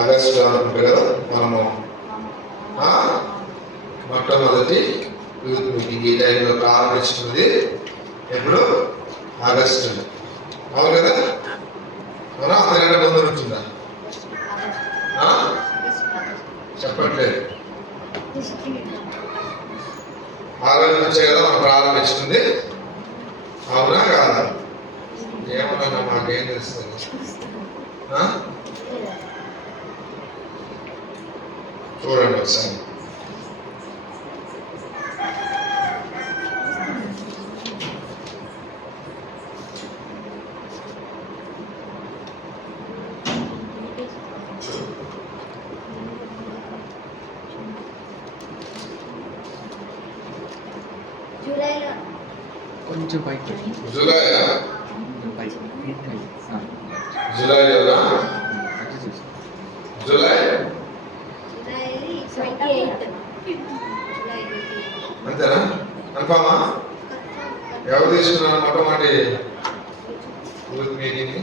ఆగస్టులో అనుకుంటే కదా మనము మొట్టమొదటి యూత్ మీటింగ్ ఈ టైంలో ప్రారంభించుకున్నది. ఎప్పుడు? ఆగస్టు. అవును కదా? అవునా? అంతకంటే ముందు ఉంటుందా? చెప్పట్లేదు. ఆ రోజు నుంచే కదా మనం ప్రారంభించుకుంది. అవునా కాదా? ఏమన్నా మాకేం తెలుస్తుంది? చూడండి ఒకసారి. కొంచెం పైకి జూలైలోనా? జూలై అంతేనా? కన్ఫామా? ఎవరు తీసుకున్నారు మొట్టమొదటి యూత్ మీటింగ్?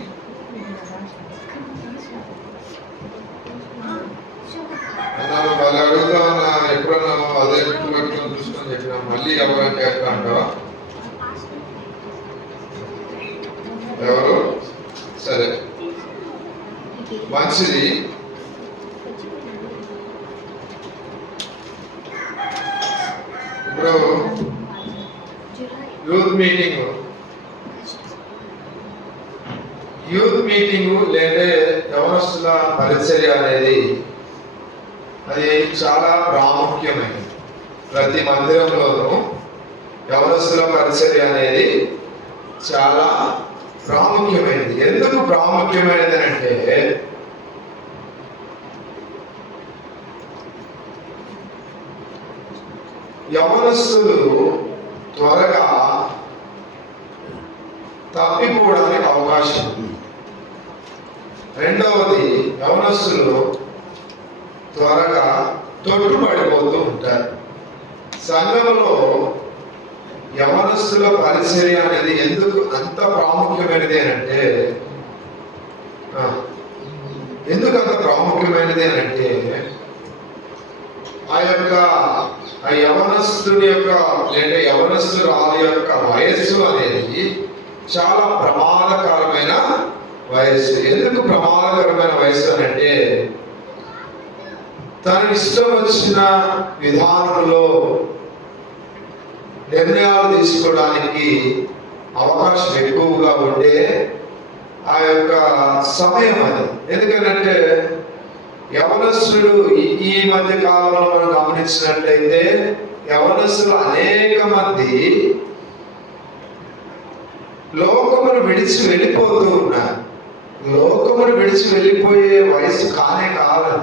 అన్నాను వాళ్ళు అడుగుతా ఉన్నా, ఎప్పుడన్నా అదే గుర్తు పెట్టుకొని చూసుకొని చెప్పినా మళ్ళీ ఎవరంటే ఎట్లా అంటావా? ఎవరు? సరే, మంచిది. ఇప్పుడు యూత్ మీటింగ్ లేదా యవనస్తుల పరిచర్య అనేది అది చాలా ప్రాముఖ్యమైనది. ప్రతి మందిరంలోనూ యవనస్తుల పరిచర్య అనేది చాలా ప్రాముఖ్యమైనది. ఎందుకు ప్రాముఖ్యమైనది అంటే యవనస్తులు త్వరగా తప్పిపోవడానికి అవకాశం ఉంది. రెండవది, యవనస్తులు త్వరగా తొట్టుపడిపోతూ ఉంటారు. సంఘంలో యవనస్తుల పరిచర్య అనేది ఎందుకు అంత ప్రాముఖ్యమైనది అంటే ఆ యవనస్తుని యొక్క లేదా యవనస్తురాలి యొక్క వయస్సు అనేది చాలా ప్రమాదకరమైన వయస్సు. ఎందుకు ప్రమాదకరమైన వయస్సు అని అంటే తన ఇష్టం వచ్చిన విధానంలో నిర్ణయాలు తీసుకోవడానికి అవకాశం ఎక్కువగా ఉండే ఆ యొక్క సమయం అది. ఎందుకంటే యవనస్తుడు ఈ మధ్య కాలంలో మనం గమనించినట్లయితే యవనస్తులు అనేక మంది లోకమును విడిచి వెళ్ళిపోతూ ఉన్నారు. లోకమును విడిచి వెళ్ళిపోయే వయసు కాదు.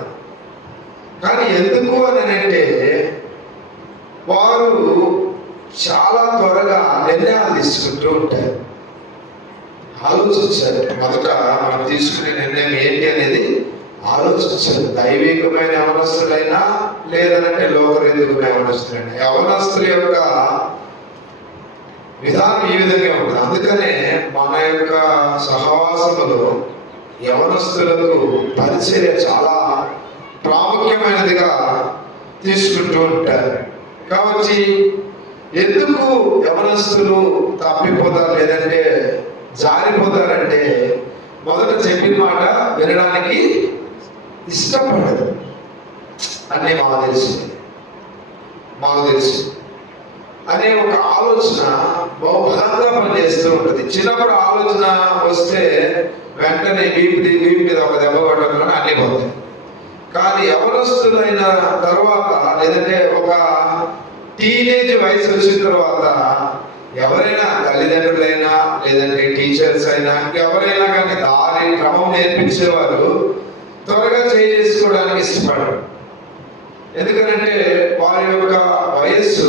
కానీ ఎందుకు అని అంటే వారు చాలా త్వరగా నిర్ణయాలు తీసుకుంటూ ఉంటారు. ఆలోచించారు. మొదట మనం తీసుకునే నిర్ణయం ఏంటి అనేది ఆలోచించారు. దైవికమైన యవనస్తులైనా లేదంటే లోకరీతికమైన యవనస్తులైనా యవనస్తుల యొక్క విధానం ఈ విధంగా ఉంటుంది. అందుకనే మన యొక్క సహవాసములో యవనస్తులకు పరిచర్య చాలా ప్రాముఖ్యమైనదిగా తీసుకుంటూ ఉంటారు. కాబట్టి ఎందుకు యవనస్తులు తప్పిపోతారు లేదంటే జారిపోతారంటే మొదట చెప్పిన మాట వినడానికి ఇష్టపడదు అని మాకు తెలుసు అనే ఒక ఆలోచన బహుబలంగా పనిచేస్తూ ఉంటుంది. చిన్నప్పుడు ఆలోచన వస్తే వెంటనే వీపు మీద ఒక దెబ్బ పడడంలో అన్ని పోతాయి. కానీ యవనస్తులైన తర్వాత లేదంటే ఒక టీనేజ్ వయసు వచ్చిన తర్వాత ఎవరైనా తల్లిదండ్రులైనా లేదంటే టీచర్స్ అయినా ఎవరైనా కానీ దారి క్రమం నేర్పించేవారు త్వరగా చేసుకోవడానికి ఇష్టపడరు. ఎందుకంటే వారి యొక్క వయస్సు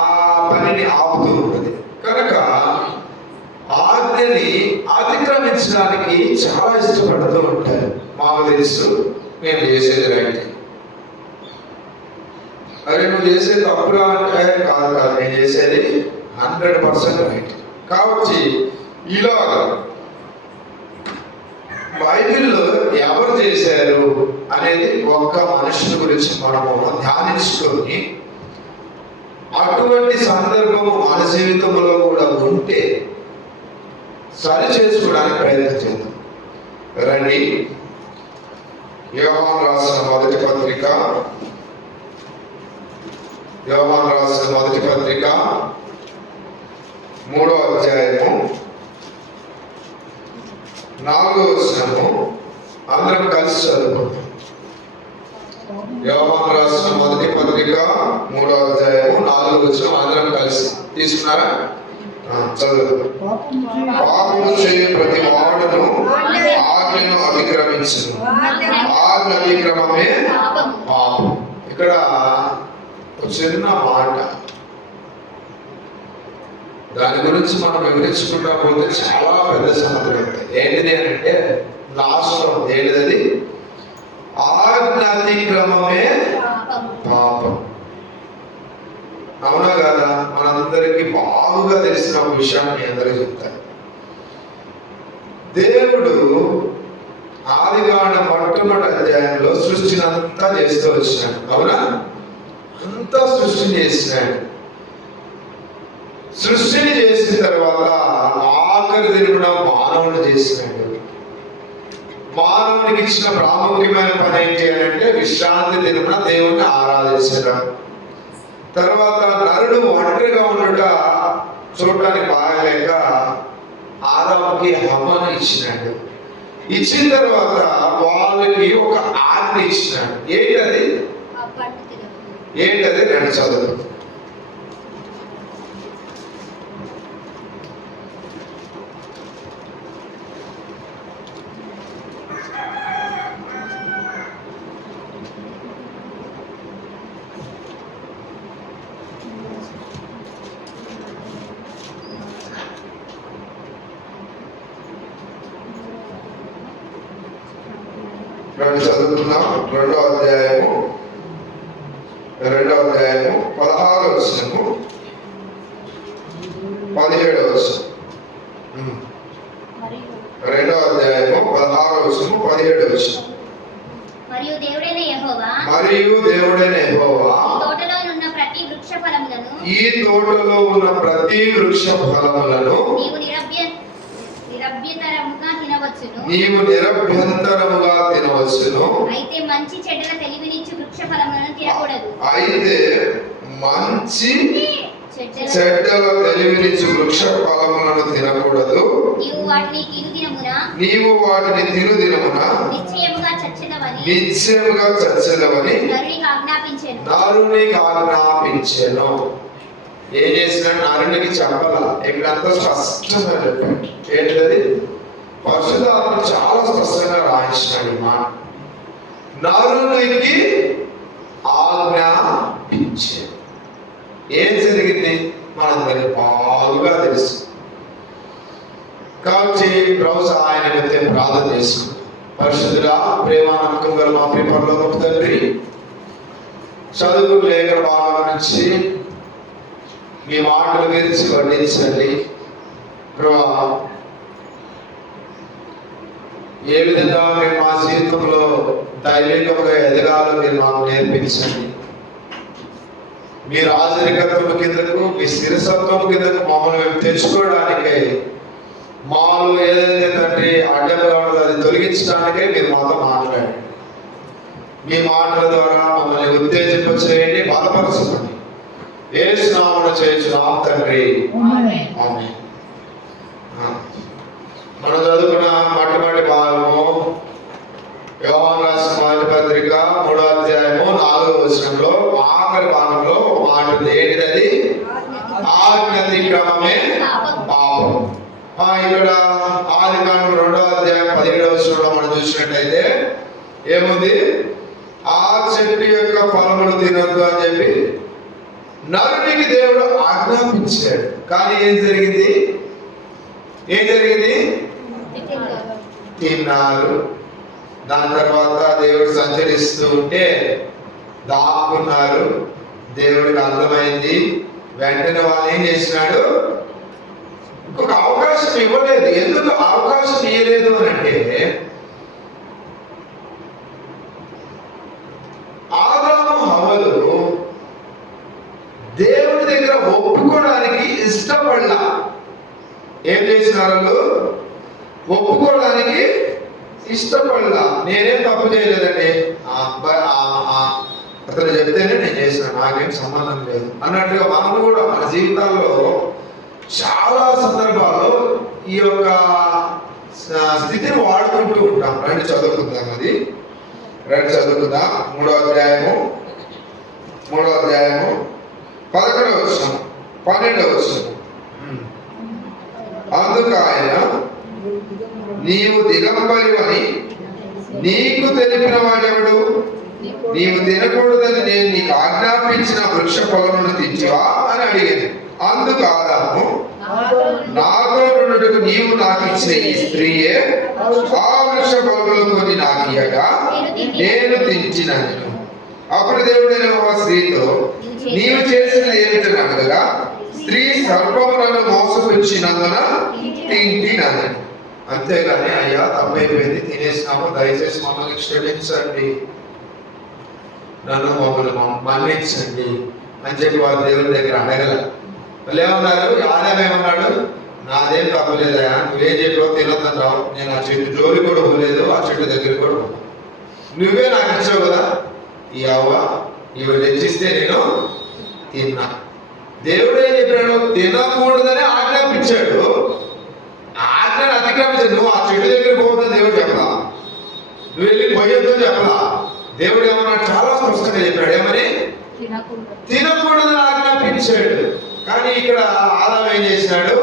ఆ పనిని ఆపుతూ ఉంటుంది. కనుక ఆజ్ఞని అతిక్రమించడానికి చాలా ఇష్టపడుతూ ఉంటారు. మాకు తెలుసు మేము చేసేది రైట్, అరే నువ్వు చేసేది తప్పురా అంటే కాదు నేను చేసేది 100% రైట్. కాబట్టి ఇలా బైబిల్లో ఎవరు చేశారు అనేది ఒక్క మనుషుల గురించి మనము ధ్యానించుకొని అటువంటి సందర్భము మన జీవితంలో కూడా ఉంటే సరి చేసుకోవడానికి ప్రయత్నం చేద్దాం. రండి, యోహాను రాసిన మొదటి పత్రిక 3వ అధ్యాయము 4వ వచనము అందరం కలిసి చదువుకుందాం. యోహాను రాసిన మొదటి పత్రిక 3వ అధ్యాయము 4వ వచనం అందరం కలిసి తీసుకున్నారా? చదువు. పాపము చేయు ప్రతి వాడును ఆజ్ఞను అతిక్రమించును, ఆజ్ఞ అతిక్రమమే పాపం. ఇక్కడ ఒక చిన్న మాట, దాని గురించి మనం వివరించుకుంటా పోతే చాలా పెద్ద సమస్యలు ఉంటాయి. ఏంటిది అంటే లాస్ట్ ఏంటిది? ఆజ్ఞ అతిక్రమమే పాపం. అవునా కదా? మనందరికీ బాగుగా తెలిసిన ఒక విషయాన్ని మీ అందరికీ చెప్తాను. దేవుడు ఆదికాండం మొట్టమొదటి అధ్యాయంలో సృష్టిని అంతా చేస్తూ వచ్చినాడు. అవునా? అంతా సృష్టిని చేసినాడు. సృష్టిని చేసిన తర్వాత ఆఖరి దినమున మానవుని చేసినాడు. మానవునికి ఇచ్చిన ప్రాముఖ్యమైన పని ఏంటి అని అంటే విశ్రాంతి దినమున దేవుణ్ణి ఆరాధించడం. తర్వాత నరుడు ఒంటరిగా ఉండట చూడటానికి బాగలేక ఆదాముకి హవ్వను ఇచ్చినాడు. ఇచ్చిన తర్వాత వాళ్ళకి ఒక ఆజ్ఞ ఇచ్చినాడు. ఏంటది? రెండు చదువు. చదువుతున్నాం. 2వ అధ్యాయము 16వ వచనము 17వ వచనం. 2వ అధ్యాయము 16వ వచనము 17వ వచనం. మరియు దేవుడైన యెహోవా ఈ తోటలో ఉన్న ప్రతి వృక్ష ఫలములను నీవు నిరభ్యంతరముగా తినవచ్చును. అయితే మంచి చెడ్డల తెలివినిచ్చు వృక్ష ఫలములను తినకూడదు. అయితే మంచి చెడ్డల తెలివినిచ్చు వృక్ష ఫలములను తినకూడదు. నీవు వాటిని తిను దినమున నిశ్చయముగా చచ్చెదవని నరునికి ఆజ్ఞాపించెను. ఏం చేసిన నరునికి చెప్పాల? ఇక్కడంతా స్పష్టంగా చెప్పాడు. ఏంటది? పరిశుద్ధాత్మ చాలా స్పష్టంగా రాయించినాడు ఈ మాట. నరునికి ఆజ్ఞాపించెను. ఏం జరిగింది మనందరికి బాగా తెలుసు. కాబట్టి ప్రభు సహాయం ప్రార్థన చేసుకుంటాం. పరిశుద్ధుడా, ప్రేమ నమ్మకం గల మా ప్రియ పరలోకపు తండ్రి, చదువు లేఖన భాగం నుంచి మీ మాటలు గురించి వర్ణించండి ప్రభా. ఏ విధంగా మేము మా జీవితంలో దైవికంగా ఎదగాలో మీరు మాకు నేర్పించండి. మీ రాజరికత్వం కిందకు, మీ స్థిరసత్వం కిందకు మమ్మల్ని మేము తెచ్చుకోవడానికై, మాలో ఏదైతే తండ్రి అడ్డంగా ఉన్నదో అది తొలగించడానికే మీరు మాతో మాట్లాడండి. మీ మాటల ద్వారా మమ్మల్ని ఉత్తేజింపచేయండి, బలపరచండి. యేసు నామమున చేయుచున్నాం తండ్రి, ఆమేన్. మనం చదువుకున్న మొట్టమొదటి భాగము యోహాను రాసిన మొదటి పత్రిక 3వ అధ్యాయము 4వ వచనంలో ఆఖరి భాగంలో మాట ఏంటిది? ఆజ్ఞ అతిక్రమమే పాపం. ఇక్కడ ఆదికాండం 2వ అధ్యాయం 17వ వచనంలో మనం చూసినట్టయితే ఏముంది? ఆ చెట్టు యొక్క ఫలములు తినొద్దు అని చెప్పి నరునికి దేవుడు ఆజ్ఞాపించాడు. కానీ ఏం జరిగింది? తిన్నారు. దాని తర్వాత దేవుడు సంచరిస్తూ ఉంటే దాక్కున్నారు. దేవుడికి అర్థమైంది. వెంటనే వాళ్ళు ఏం చేసినాడు? ఇంకొక అవకాశం ఇవ్వలేదు. ఎందుకు అవకాశం ఇవ్వలేదు అని అంటే ఒప్పుకోవడానికి ఇష్టపడలా. ఏం చేసినారు వాళ్ళు? ఒప్పుకోవడానికి ఇష్టపడలా. నేనేం తప్పు చేయలేదండి, ఆ అబ్బాయి అతను చెప్తేనే నేను చేసినాను, నాకేం సంబంధం లేదు అన్నట్టుగా మనం కూడా మన జీవితాల్లో చాలా సందర్భాల్లో ఈ యొక్క స్థితిని వాడుకుంటూ ఉంటాం. రండి చదువుకుందాం, అది రండి చదువుకుందాం. 3వ అధ్యాయము 11వ వచనం 12వ వచనం. అందుకు ఆయన, నీవు దిగంబరివని నీకు తెలిపిన వాడెవడు? నీవు తినకూడదని నేను నీకు ఆజ్ఞాపించిన వృక్ష ఫలమును తింటివా అని అడిగాను. అందుకు ఆదాము, నాతో నుండుటకు నీవు నాకు ఇచ్చిన ఈ స్త్రీయే ఆ వృక్ష ఫలములు కొని నాకు ఇయ్యగా నేను తింటినను. అప్పుడు దేవుడైన యెహోవా స్త్రీతో, నీవు చేసినది ఏమిటనగా, స్త్రీ సర్పములను మోసపుచ్చినందున తింటినని. అంతేగాని అయ్యా తప్పైపోయింది, తినేసినాము, దయచేసి మమ్మల్ని క్షమించండి, నన్ను మమ్మల్ని మన్నించండి అని చెప్పి వారు దేవుని దగ్గర అడగల. వాళ్ళు ఏమన్నారు? ఆదాం ఏమన్నాడు? నాదేం తప్పలేదయా, నువ్వేం చెప్పావు, తినొద్దన్నావు, నేను ఆ చెట్టు జోలి కూడా పోలేదు, ఆ చెట్టు దగ్గర కూడా పోలేదు, నువ్వే నాకు ఇచ్చావు కదా, ఈ అవ్వ ఇవి తెచ్చిస్తే నేను తిన్నా. దేవుడు ఏం చెప్పాడు? తినకూడదని ఆజ్ఞాపించాడు. ఆజ్ఞను అతిక్రమించాడు. నువ్వు ఆ చెట్టు దగ్గర పోవద్దని దేవుడు చెప్పలా, నువ్వు వెళ్ళి పోయొద్దని చెప్పలా. దేవుడు ఏమన్నాడు? చాలా స్పష్టంగా చెప్పాడు. ఏమని? తినకూడదని ఆజ్ఞాపించాడు. కానీ ఇక్కడ ఆదాం ఏం చేసినాడు?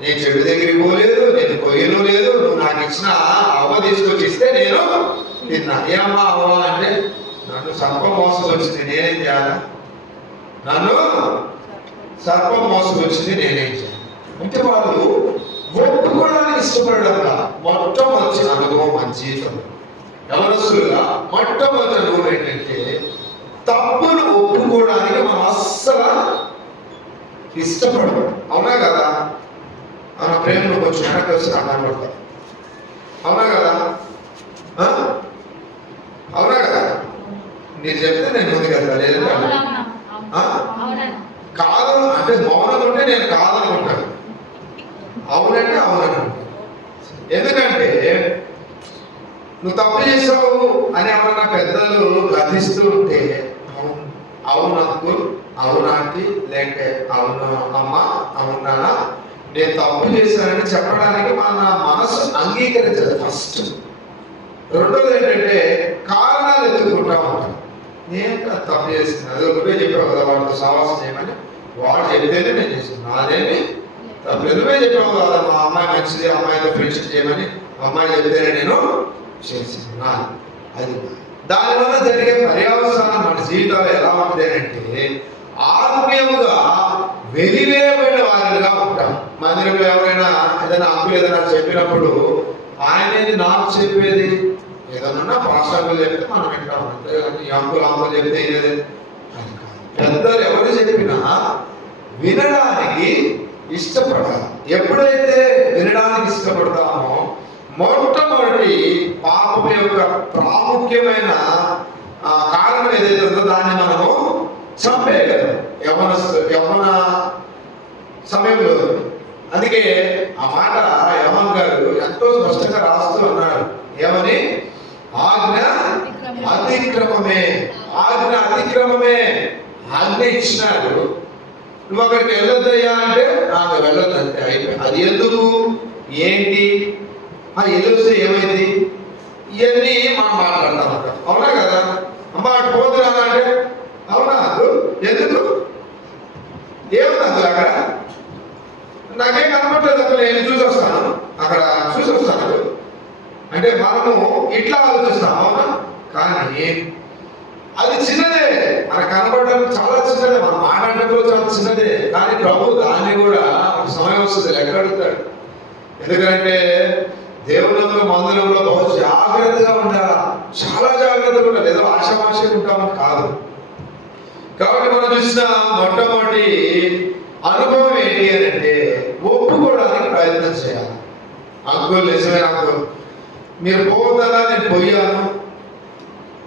నేను చెట్టు దగ్గరికి పోలేదు, నేను పొయ్యను లేదు, నువ్వు నాకు ఇచ్చిన అవ్వ తీసుకొచ్చి ఇస్తే నేను తిన్నా. ఏమమ్మా అవ్వ అంటే, నన్ను సర్పం మోసుకొచ్చింది, నేనేం చేయాలా? నన్ను సర్పం మోసుకొచ్చింది, నేనేం చేయాలి అంటే వాళ్ళు ఒప్పుకోవడానికి ఇష్టపడడంలా. మొట్టమొదటి అనుభవం మన జీవితంలో యవనస్తులుగా మొట్టమొదటి అనుభవం ఏంటంటే, తప్పును ఒప్పుకోవడానికి మనం అస్సలు ఇష్టపడము. అవునా కదా? మన ప్రేమను కొంచెం వెనక్కి వచ్చి అన్నపడతాం. అవునా కదా? అవునా కదా? మీరు చెప్తే నేను ముందుకెళ్తా, లేదంటే కాదు అంటే మౌనంగా ఉంటే నేను కాదనుకుంటాను, అవునంటే అవుననుకుంటాను. ఎందుకంటే నువ్వు తప్పు చేసావు అని ఎవరన్నా పెద్దలు గర్హిస్తూ ఉంటే, అవును అంకుల్, అవును ఆంటీ, లేకపోతే అవును అమ్మ, అవునా నేను తప్పు చేశానని చెప్పడానికి మన మనసు అంగీకరించదు ఫస్ట్. రెండోది ఏంటంటే కారణాలు ఎత్తుకుంటా ఉంటాం. నేను తప్పు చేసింది, అది ఒకటే చెప్పావు కదా వాడితో సహవాసం చేయమని, వాడు చెప్తేనే నేను చేసాను, నాదేమి తప్పు. నువ్వే చెప్పావు కదా మా అమ్మాయి మంచిది, అమ్మాయితో ఫ్రెండ్షిప్ చేయమని, అమ్మాయి చెప్తేనే నేను చేసాను, నాది. అది దానివల్ల జరిగే పర్యవసానం మన జీవితాలు ఎలా ఉంటుంది అంటే, ఆత్మీయముగా వెలివేయబడిన వారిగా ఉంటాం. మందిరంలో ఎవరైనా ఏదైనా అంకులు ఏదైనా చెప్పినప్పుడు ఆయన నాకు చెప్పేది ఏదన్నా పాస్టర్లు చెప్తే మనం వింటాం, అంతేగాని ఈ అంకులు చెప్తే ఏది అది కాదు. పెద్దలు ఎవరు చెప్పినా వినడానికి ఇష్టపడాలి. ఎప్పుడైతే వినడానికి ఇష్టపడతామో మొట్టమొదటి పాపం యొక్క ప్రాముఖ్యమైన కారణం ఏదైతే ఉందో దాన్ని మనము చంపేయగలం యవ్వన సమయంలో. అందుకే ఆ మాట యవన్ గారు ఎంతో స్పష్టంగా రాస్తూ అన్నాడు. ఏమని? ఆజ్ఞ అతిక్రమమే, ఆజ్ఞ అతిక్రమమే. ఆజ్ఞ ఇచ్చినాడు, నువ్వు అక్కడికి వెళ్ళొద్దయ్యా అంటే నాకు వెళ్ళొద్దంటే అయిపోయింది. అది ఎందుకు, ఏంటి, వెళ్ళొస్తే ఏమైంది, ఇవన్నీ మనం మాట్లాడతాం. అవునా కదా? అమ్మ అటు పోతున్నా అంటే, అవునా ఎందుకు, ఏముంది అందులో అక్కడ, నాకేం కనపడలేదు, అక్కడ నేను చూసి వస్తాను, అక్కడ చూసి వస్తాను అంటే మనము ఇట్లా ఆలోచిస్తాం. అవునా? కానీ అది చిన్నదే, మనకు కనపడడం చాలా చిన్నదే, మనం మాట్లాడటంలో చాలా చిన్నదే. కానీ ప్రభు దాన్ని కూడా ఒక సమయం వస్తుంది లెక్క అడుగుతాడు. ఎందుకంటే దేవుళ్ళలో మందిరంలో బహు జాగ్రత్తగా ఉండాలి, చాలా జాగ్రత్తగా ఉండాలి, ఏదో ఆశామాషగా ఉంటామని కాదు. కాబట్టి మనం చూసిన మొట్టమొదటి అనుభవం ఏంటి అని అంటే, ఒప్పుకోవడానికి ప్రయత్నం చేయాలి. అంకుల్ నిజమే, అంకుల్ మీరు పోతుందా, నేను పోయాను,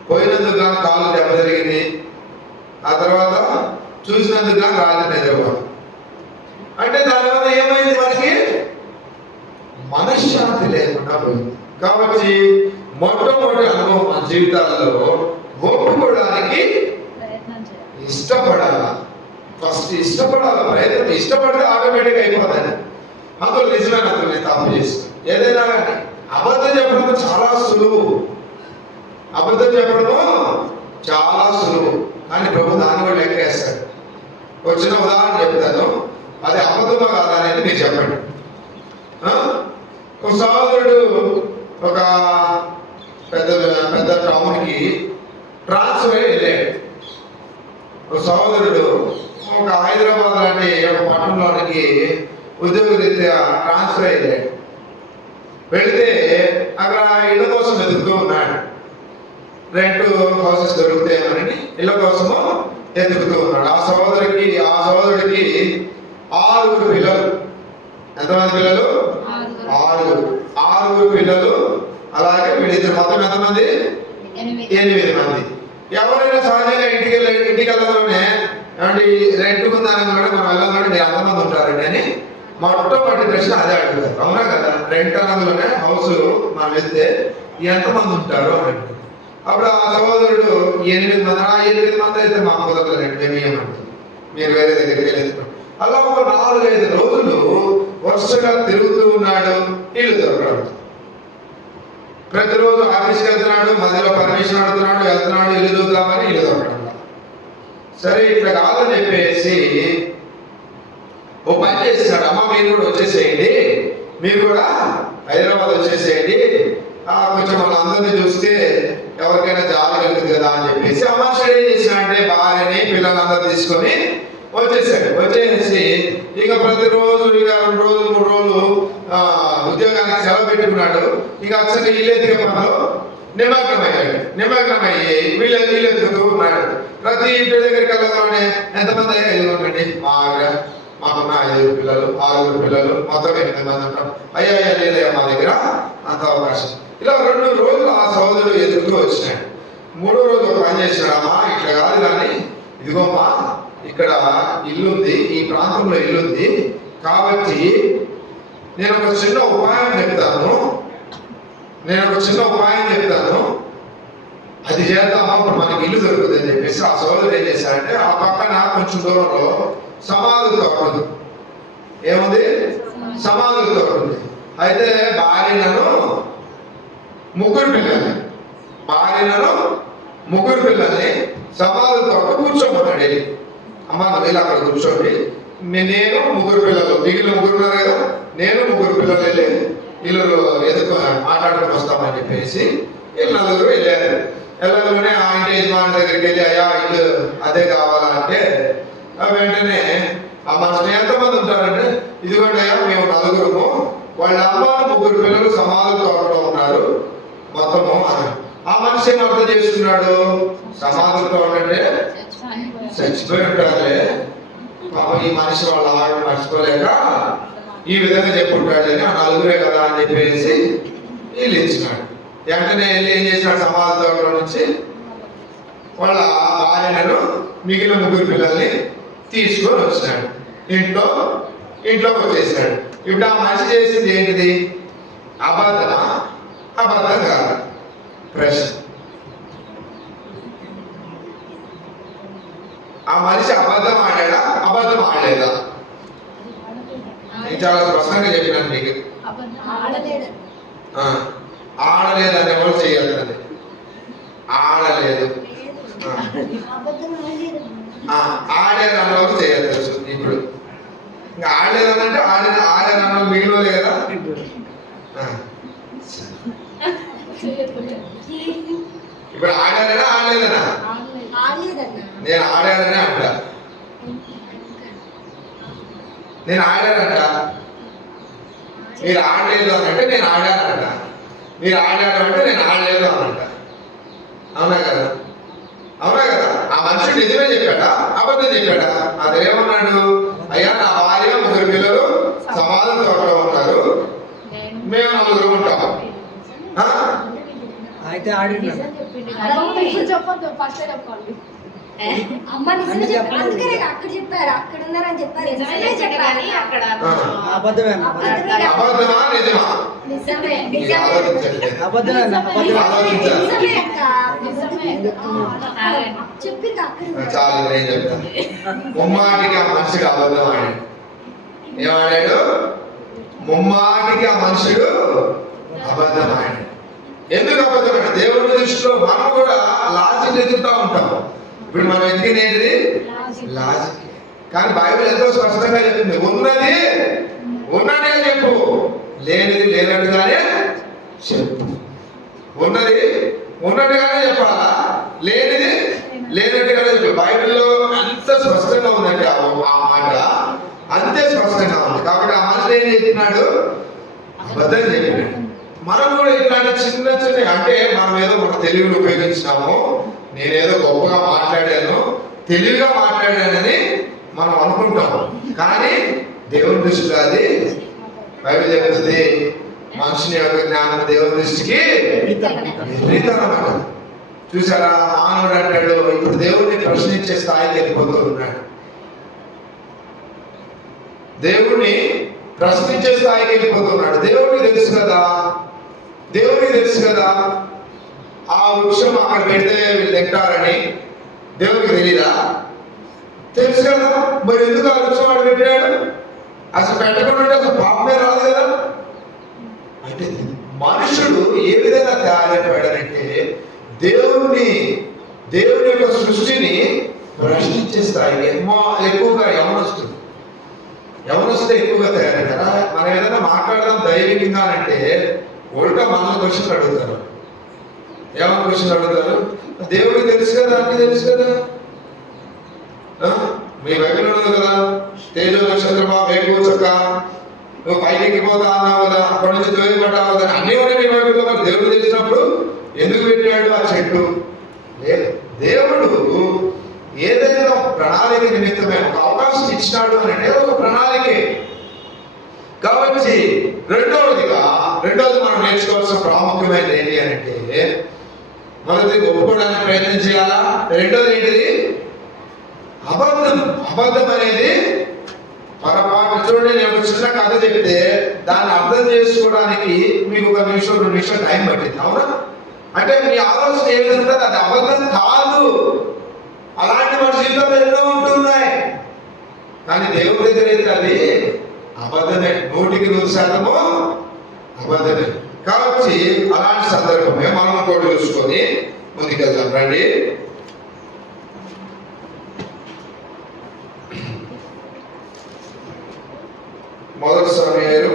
పోయినందుకు కానీ కాలు దెబ్బ జరిగింది, ఆ తర్వాత చూసినందుకు కానీ రాజు నిద్రపోను, కాబట్టి మొట్టమొదటి అనుభవం మన జీవితాల్లో ఒప్పుకోవడానికి ఇష్టపడాలి. ఫస్ట్ ఇష్టపడాలి, ప్రయత్నం. ఇష్టపడితే ఆటోమేటిక్ అయిపోతుంది. అందులో నిజమైన నేను తప్పు చేస్తాను. ఏదైనా కానీ అబద్ధం చెప్పడం చాలా సులువు. అబద్ధం చెప్పడము చాలా సులువు, కానీ ప్రభు దాన్ని కూడా లెక్కేస్తాడు. ఒక చిన్న ఉదాహరణ చెప్తాను, అది అబద్ధమా కాదా అనేది మీరు చెప్పండి. ఒక సహోదరుడు ఒక పెద్ద పెద్ద టౌన్కి ట్రాన్స్ఫర్ అయ్యి వెళ్ళాడు. ఒక సహోదరుడు ఒక హైదరాబాద్ లాంటి ఒక పట్టణంలోనికి ఉద్యోగరీత్యా ట్రాన్స్ఫర్ అయ్యాడు. వెళితే అక్కడ ఇళ్ళ కోసం వెతుకుతూ ఉన్నాడు. రెంట్ హౌసెస్ దొరుకుతాయేమని ఇళ్ళ కోసము వెతుకుతూ ఉన్నాడు. ఆ సహోదరుడికి 6 పిల్లలు. ఎంతమంది పిల్లలు? 6 పిల్లలు. అలాగే వీళ్ళిద్దరు మొత్తం ఎంతమంది? 8 మంది. ఎవరైనా సహజంగా ఇంటికి వెళ్ళడంలోనే ఏమంటే రెంట్ ఉందనగానే మనం వెళ్ళగానే మీరు ఎంతమంది ఉంటారండి అని మొట్టమొదటి ప్రశ్న అదే అడుగుతారు. అవునా కదా? రెంట్ అన్నదిలోనే హౌస్ మనం వెళ్తే ఎంతమంది ఉంటారు అని అంటారు. అప్పుడు ఆ సహోదరుడు 8 మంది. 8 మంది అయితే మా కుదరలేండి, మేము ఏమంటారు, మీరు వేరే దగ్గరికి వెళ్ళేసుకోండి. అలా ఒక 4-5 రోజులు వరుసగా తిరుగుతూ ఉన్నాడు. ఇల్లు దొరకడం. ప్రతిరోజు ఆఫీస్కి వెళ్తున్నాడు, మధ్యలో పర్మిషన్ అడుగుతున్నాడు, వెళ్తున్నాడు, ఇల్లు చూద్దామని ఇల్లు దొరకడం. సరే ఇట్లా కాదని చెప్పేసి ఓ పని చేస్తున్నాడు. అమ్మ మీరు కూడా వచ్చేసేయండి, మీరు కూడా హైదరాబాద్ వచ్చేసేయండి, కొంచెం మన అందరినీ చూస్తే ఎవరికైనా జాలి కలుగుతుంది కదా అని చెప్పేసి ఆ మనుషుడు ఏం చేసినాడంటే భార్యని పిల్లలందరూ తీసుకొని వచ్చేసాడు. వచ్చేసి ఇక ప్రతిరోజు ఇక 2 రోజులు 3 రోజులు ఉద్యోగానికి సెలవు పెట్టుకున్నాడు. ఇక అసలు ఇల్లెత్తిక పనులు నిమగ్నమయ్యి వీళ్ళు ఎత్తుకుతూ ఉన్నాడు. ప్రతి ఇంటి దగ్గరికి వెళ్ళగానే ఎంతమంది అయ్యా? 5 మంది. మాకున్న 5 పిల్లలు, 6 పిల్లలు, మొత్తం 8 మంది ఉంటాం. అయ్యా లేదయ్యా మా దగ్గర అంత అవకాశం. ఇలా 2 రోజులు ఆ సహోదరుడు ఎదుగుతూ వచ్చినాడు. 3వ రోజు ఒక పని చేసినాడు. అమ్మా ఇట్లా కాదు కానీ ఇదిగోమ్మా ఇక్కడ ఇల్లుంది, ఈ ప్రాంతంలో ఇల్లుంది, కాబట్టి నేను ఒక చిన్న ఉపాయం చెప్తాను, అది చేద్దామా, అప్పుడు మనకి ఇల్లు దొరుకుతుంది అని చెప్పేసి ఆ సోదరుడు ఏం చేశాడంటే ఆ పక్కన కొంచెం దూరంలో సమాధుల తోట ఉంది. ఏముంది? సమాధుల తోట ఉంది. అయితే భార్యను ముగ్గురు పిల్లల్ని సమాధుల తోట కూర్చోమన్నాడు. అమ్మ వీళ్ళు అక్కడ కూర్చోండి, నేను 3 పిల్లలు, మిగిలిన 3 ఉన్నారు కదా, నేను 3 పిల్లలు వెళ్ళి ఇల్లు మాట్లాడుకుని వస్తామని చెప్పేసి వీళ్ళు 4 వెళ్ళారు. వెళ్ళగానే ఆ ఇంటి యజమాని దగ్గరికి వెళ్ళి అయ్యా ఇల్లు అదే కావాలా అంటే వెంటనే ఆ మనిషిని ఎంతమంది ఉంటారంటే ఇదిగోండి అయ్యా మేము 4, వాళ్ళ అమ్మ 3 పిల్లలు సమాధుల తోటలో ఉన్నారు మొత్తము అని. ఆ మనిషి ఏం అర్థం చేసుకున్నాడు? సమాధుల తోట అంటే చచ్చిపోయి ఉంటారులే పాపం, ఈ మనిషి వాళ్ళ ఆవిడ మర్చిపోలేక ఈ విధంగా చెప్పుంటాడు అని, ఆ 4 కదా అని చెప్పేసి వీళ్ళు ఇచ్చినాడు. వెంటనే వెళ్ళి ఏం చేసినాడు? సమాధి తోటలో నుంచి వాళ్ళ భార్యను మిగిలిన 3 పిల్లల్ని తీసుకొని వచ్చినాడు. ఇంట్లోకి వచ్చేసినాడు. ఇప్పుడు ఆ మనిషి చేసింది ఏంటిది? అబద్ధమా? అబద్ధం కాదు. ప్రశ్న, ఆ మనిషి అబద్ధం ఆడాడా? అబద్ధం ఆడలేదా? నేను చాలా స్పష్టంగా చెప్పినాను మీకు. ఆడలేదని ఎవరు చేయాలి? ఆడలేదు. ఆడారు అన్నవాళ్ళు చేయాలి తెలుసు. ఇప్పుడు ఇంకా ఆడలేదనంటే ఆడారు అన్న మిగిలిన కదా. ఇప్పుడు ఆడారనా ఆడలేదనా? నేను ఆడాననే అంట. నేను ఆడానంట. మీరు ఆడలేదు అనంటే నేను ఆడానంట. మీరు ఆడారు అంటే నేను ఆడలేదు అనంట. అవునా కదా? ఆ మనుషుడు నిజమే చెప్పాడా? అబద్ధం చెప్పాడా? అదేమన్నాడు? అయ్యా నా భార్య 3 పిల్లలు సమాధుల తోటలో ఉన్నారు, మేము 4 ఉంటాం. అయితే ఆడి అమ్మ నిజమే చెప్పారు. అందుకనే అక్కడ చెప్పారు, అక్కడ ఉన్నారని చెప్పారు. నిజమే చెప్పారు. అక్కడ అబద్ధమే అబద్ధమా నిజమా? నిజమే ఇది ఆలోచించండి. అబద్ధమే ఆలోచించాలి. నిజమే అక్క. చెప్పింది అక్కడ చాలు నేను చెప్తాను. ముమ్మాటికి ఆ మనిషికి అబద్ధం ఆడాడు. ఏమాడాడు? ముమ్మాటికి ఆ మనుషుడు అబద్ధం ఆడాడు. ఎందుకు అబద్ధం? దేవుడి దృష్టిలో మనం కూడా లాజిక్ ఎదుగుతూ ఉంటాం. ఇప్పుడు మనం ఎదిగిన ఏంటిది? లాజిక్. కానీ బైబిల్ ఎంతో స్పష్టంగా చెప్తుంది, ఉన్నది ఉన్నదే చెప్పు, లేనిది లేనట్టుగానే చెప్పు. ఉన్నది ఉన్నట్టుగానే చెప్పాలా, లేనిది లేనట్టుగానే చెప్పు. బైబిల్లో ఎంత స్పష్టంగా ఉందంటే ఆ మాట అంతే స్పష్టంగా ఉంది. కాబట్టి ఆ మనిషి ఏం చెప్తున్నాడు? అబద్ధం చెప్పినాడు. మనం కూడా ఇట్లాంటి చిన్న చిన్న, అంటే మనం ఏదో ఒక తెలివిని ఉపయోగించినాము, నేనేదో గొప్పగా మాట్లాడాను, తెలివిగా మాట్లాడానని మనం అనుకుంటాము. కానీ దేవుని దృష్టిలో అది బైబిల్ చెప్తుంది, మనుషుని యొక్క జ్ఞానం దేవుని దృష్టికి విపరీతమన్నమాట. చూసారా, మానవుడు అంటాడు ఇప్పుడు దేవుడిని ప్రశ్నించే స్థాయికి వెళ్ళిపోతూ ఉన్నాడు. దేవుడిని ప్రశ్నించే స్థాయికి వెళ్ళిపోతున్నాడు. దేవుడికి తెలుసు కదా, దేవుడికి తెలుసు కదా ఆ వృక్షం అక్కడ పెడితే వీళ్ళు తింటారని. దేవుడికి తెలీదా? తెలుసు కదా. మరి ఎందుకు ఆ వృక్షం అక్కడ పెట్టాడు? అసలు పెట్టకుండా అసలు పాపమే రాదు కదా. అంటే మనుషుడు ఏ విధంగా తయారైపోయాడంటే దేవుని యొక్క సృష్టిని ప్రశ్నించే స్థాయికి ఎక్కువగా యవనస్తులు ఎక్కువగా తయారయ్యారా. మనం ఏదైనా మాట్లాడదాం దైవికంగా అంటే ఉల్టా మన క్వశ్చన్ అడుగుతారు. ఏమన్నా క్వశ్చన్ అడుగుతారు? దేవుడికి తెలుసు కదా, అన్నీ తెలుసు కదా. మీ బైబిల్ ఉండదు కదా, తేజో నక్షత్రమా వేగోచక నువ్వు పైకి ఎక్కిపోతా అన్నావు కదా, అక్కడి నుంచి తోయబడ్డావు కదా, అన్నీ ఉన్నాయి మీ బైబిల్లో. మరి దేవుడు తెలిసినప్పుడు ఎందుకు పెట్టాడు ఆ చెట్టు? లేదు, దేవుడు ఏదైనా ప్రణాళిక నిమిత్తమే ఒక అవకాశం ఇచ్చినాడు అని అంటే ఒక ప్రణాళికే. కాబట్టి రెండోది మనం నేర్చుకోవాల్సిన ప్రాముఖ్యమైనది ఏంటి అని అంటే, మొదటిది ఒప్పుకోవడానికి ప్రయత్నం చేయాలా. రెండోది ఏంటిది? అబద్ధం అనేది పొరపాటు. చూడండి, నేను ఒక చిన్న కథ చెప్తే దాన్ని అర్థం చేసుకోవడానికి మీకు 1 నిమిషం 2 నిమిషాలు టైం పట్టింది, అవునా? అంటే మీ ఆలోచన ఏ విధంగా ఉంటుంది? అది అబద్ధం కాదు. అలాంటి మన జీవితంలో ఎన్నో ఉంటున్నాయి, కానీ దేవుడి దగ్గర అయితే అది అబద్ధమే, 100% అబద్ధమే. కాబట్టి అలాంటి సందర్భమే మనం కూడా చూసుకొని ముందుకెళ్దాం. రండి, మొదటి సమయాలు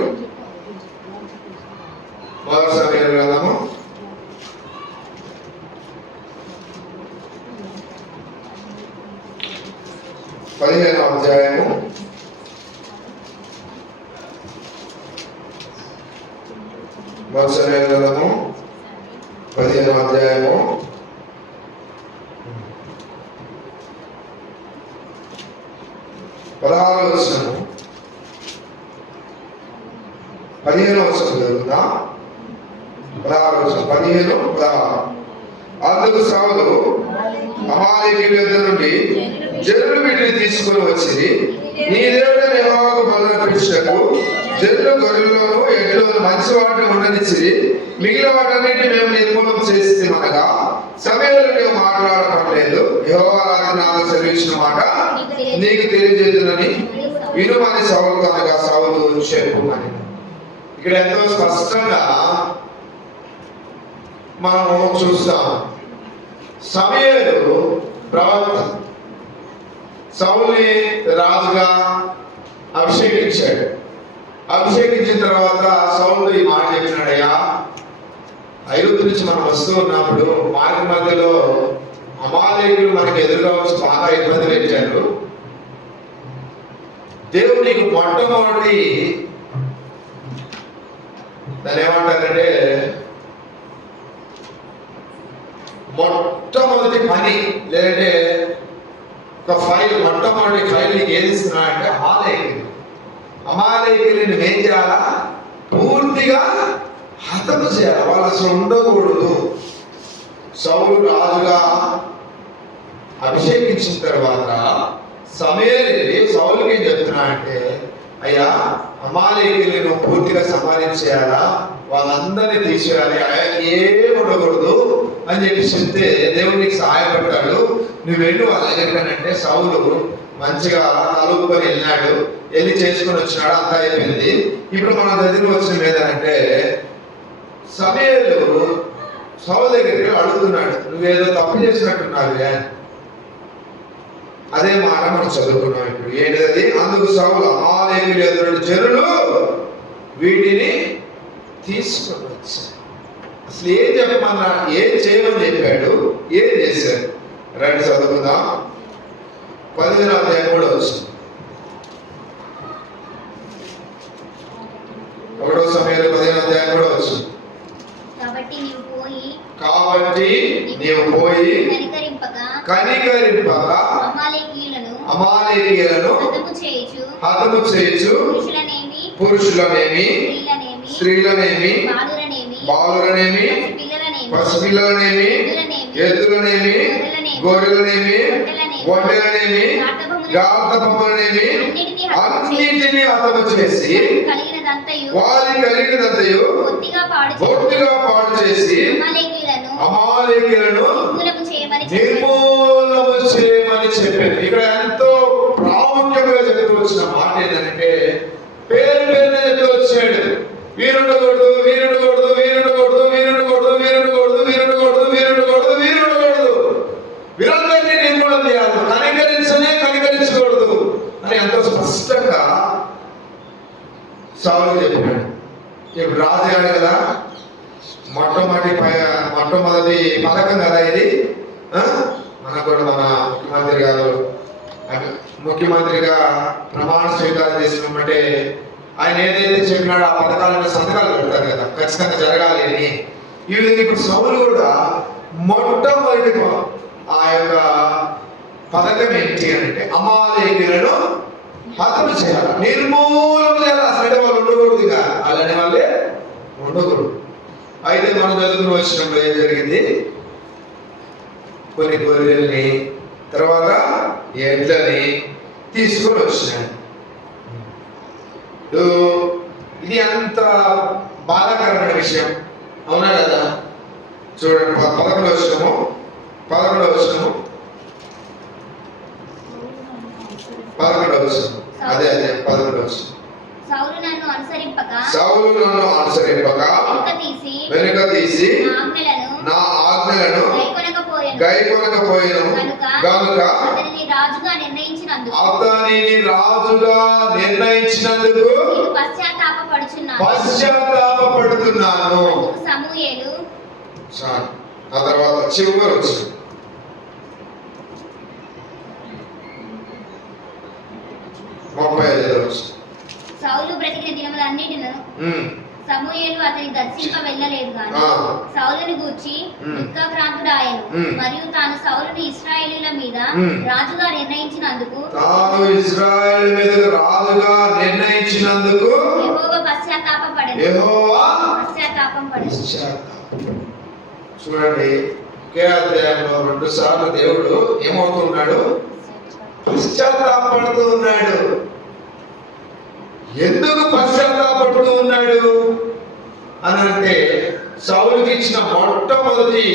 వెళ్దాము. 15వ అధ్యాయము 15వ అధ్యాయము 16వ వచనము 15వ వచనం జరుగుతుందా? 16వ వచనం 15:16. అందుకు సౌలు అమాలేకీయుల యొద్ద నుండి జనులు వీటిని తీసుకుని వచ్చి నీ దేవుడైన యెహోవాకు బలులు అర్పించుటకు జనులు గొర్రెల్లోనూ ఎడ్లలోనూ మంచి వాటిని ఉండనిచ్చి మిగిలిన వాటన్నిటిని మేము నిర్మూలం చేస్తామనగా సమయంలో నీవు మాట్లాడపడలేదు. యెహోవా రాత్రి నాకు సెలవిచ్చిన మాట నీకు తెలియజేయుదునని వినుమని సౌలు కనుక సౌలు చెప్పుమని. ఇక్కడ ఎంతో స్పష్టంగా మనము చూస్తాం. సమూయేలు ప్రవక్త సౌలుని రాజుగా అభిషేకించాడు. అభిషేకించిన తర్వాత సౌలు ఈ మాట చెప్పినాడయ్యా, ఐగుప్తు నుంచి మనం వస్తూ ఉన్నప్పుడు మార్గ మధ్యలో అమాలేకులు మనకు ఎదురుగా వచ్చి బాగా ఇబ్బంది పెట్టారు. దేవుడు నీకు మొట్టమొదటి దాన్ని ఏమంటారంటే మొట్టమొదటి పని, లేదంటే ఒక ఫైల్, మొట్టమొదటి ఫైల్ నీకు ఏది ఇస్తున్నా అంటే అమాలేకులు నువ్వేం చేయాలా? పూర్తిగా హతము చేయాలి. వాళ్ళు అసలు ఉండకూడదు. సౌలు రాజుగా అభిషేకించిన తర్వాత సమూయేలు సౌలుకి ఏం చెప్తున్నాడంటే, అయ్యా అమాలేకీయులను నువ్వు పూర్తిగా సంహరించేయాలా, వాళ్ళందరినీ తీసేయాలి, ఏం ఉండకూడదు అని చెప్పి చెప్తే దేవుడు నీకు సహాయపడ్డాడు, నువ్వు వెళ్ళు వాళ్ళ దగ్గరికనంటే సౌలు మంచిగా నలుగుకొని వెళ్ళినాడు, వెళ్ళి చేసుకొని వచ్చినాడు, అంతా అయిపోయింది. ఇప్పుడు మన దగ్గరికి వచ్చిన ఏదంటే సమూయేలు సౌలు దగ్గరికి అడుగుతున్నాడు, నువ్వేదో తప్పు చేసినట్టున్నావే. అదే మాట మనం చదువుకున్నాం ఇప్పుడు. ఏంటిది? అందుకు సౌలు అమాలేకీయుల ఎదురు జనులు వీటిని తీసుకొని వచ్చారు. అసలు ఏం చెప్పమన్నా, ఏం చేయమని చెప్పాడు, ఏం చేశాడు? రండి చదువుకుందాం. 15వ అధ్యాయం కూడా వచ్చింది. 1వ సమూయేలు 15వ అధ్యాయం కూడా వచ్చింది. కాబట్టి నీవు పోయి కనికరింపక అమాలేకీయులను హతము చేయుచు పురుషులనేమి స్త్రీలనేమి బాలురనేమి పసిపిల్లలనేమి ఎద్దులనేమి గొర్రెలనేమి ఒంటెలనేమి గార్ధబొమ్మలనేమి అన్నిటినీ హతము చేసి వారి కలిగినదంతయు బొత్తిగా పాడు చేసి అమాలేకీయులను నిర్మూలము చేయమని చెప్పారు. ఇక్కడ ఎంతో ప్రాముఖ్యంగా చెప్తూ వచ్చిన మాట ఏంటంటే, పేరు పేరున చెప్తూ వచ్చాడు, వీరుండకూడదు, వీరుండకూడదు, వీరుండకూడదు, వీరుండకూడదు, వీరుండకూడదు, వీరుండకూడదు, వీరుండకూడదు, వీరుండకూడదు, వీరందరినీ నిర్మూలన చేయాలి, కనికరించకూడదు అని ఎంతో స్పష్టంగా సౌలు చెప్పాడు. ఇప్పుడు రాజుగాడు కదా, మొట్టమొదటి పథకం కదా ఇది. మనకు కూడా మన ముఖ్యమంత్రిగా ప్రమాణ స్వీకారం చేసినట్టే ఆయన ఏదైతే చెప్పినాడో ఆ పథకాలను సంతకాలు పెడతారు కదా, ఖచ్చితంగా జరగాలి అని. ఈ విధంగా ఇప్పుడు సౌలు కూడా మొట్టమొదటి ఆ యొక్క పథకం ఏంటి అంటే, అమాలేకీయులను హతము చేయాలి, నిర్మూలన చేయాలి. అసలు వాళ్ళు ఉండకూడదు, ఇక అలాంటి వాళ్ళే ఉండకూడదు. అయితే మనం చదువుకుని వచ్చినప్పుడు ఏం జరిగింది? కొన్ని గొర్రెల్ని తర్వాత ఎడ్లని తీసుకొని వచ్చినాడు. ఇది అంత బాధాకరమైన విషయం, అవునా కదా? చూడండి, 11వ వచనము అదే 11వ వచనం. సౌలు నన్ను అనుసరింపక వెనుక తీసి నా ఆజ్ఞలను గైకొనకపోయెను గనుక అతనిని రాజుగా నిర్ణయించినందుకు పశ్చాత్తాపపడుతున్నాను. సమూయేలు ఆ తర్వాత చివరి వచ్చింది 35వ వచనం. సౌలు బ్రతికిన దినములన్నిటిను సమూయేలు అతని దర్శింప వెళ్ళలేదు గాని సౌలుని గూర్చి దుఃఖాక్రాంతుడాయెను. మరియు తాను సౌలుని ఇశ్రాయేలీయుల మీద రాజుగా నిర్ణయించినందుకు యెహోవా పశ్చాత్తాపం పడెను. చూడండి, ఒకే అధ్యాయంలో 2 సార్లు దేవుడు ఏమవుతున్నాడు? పశ్చాత్తాపడుతూ ఉన్నాడు. ఎందుకు పశ్చాత్తాపడుతూ ఉన్నాడు అని అంటే, సౌలుకి ఇచ్చిన మొట్టమొదటి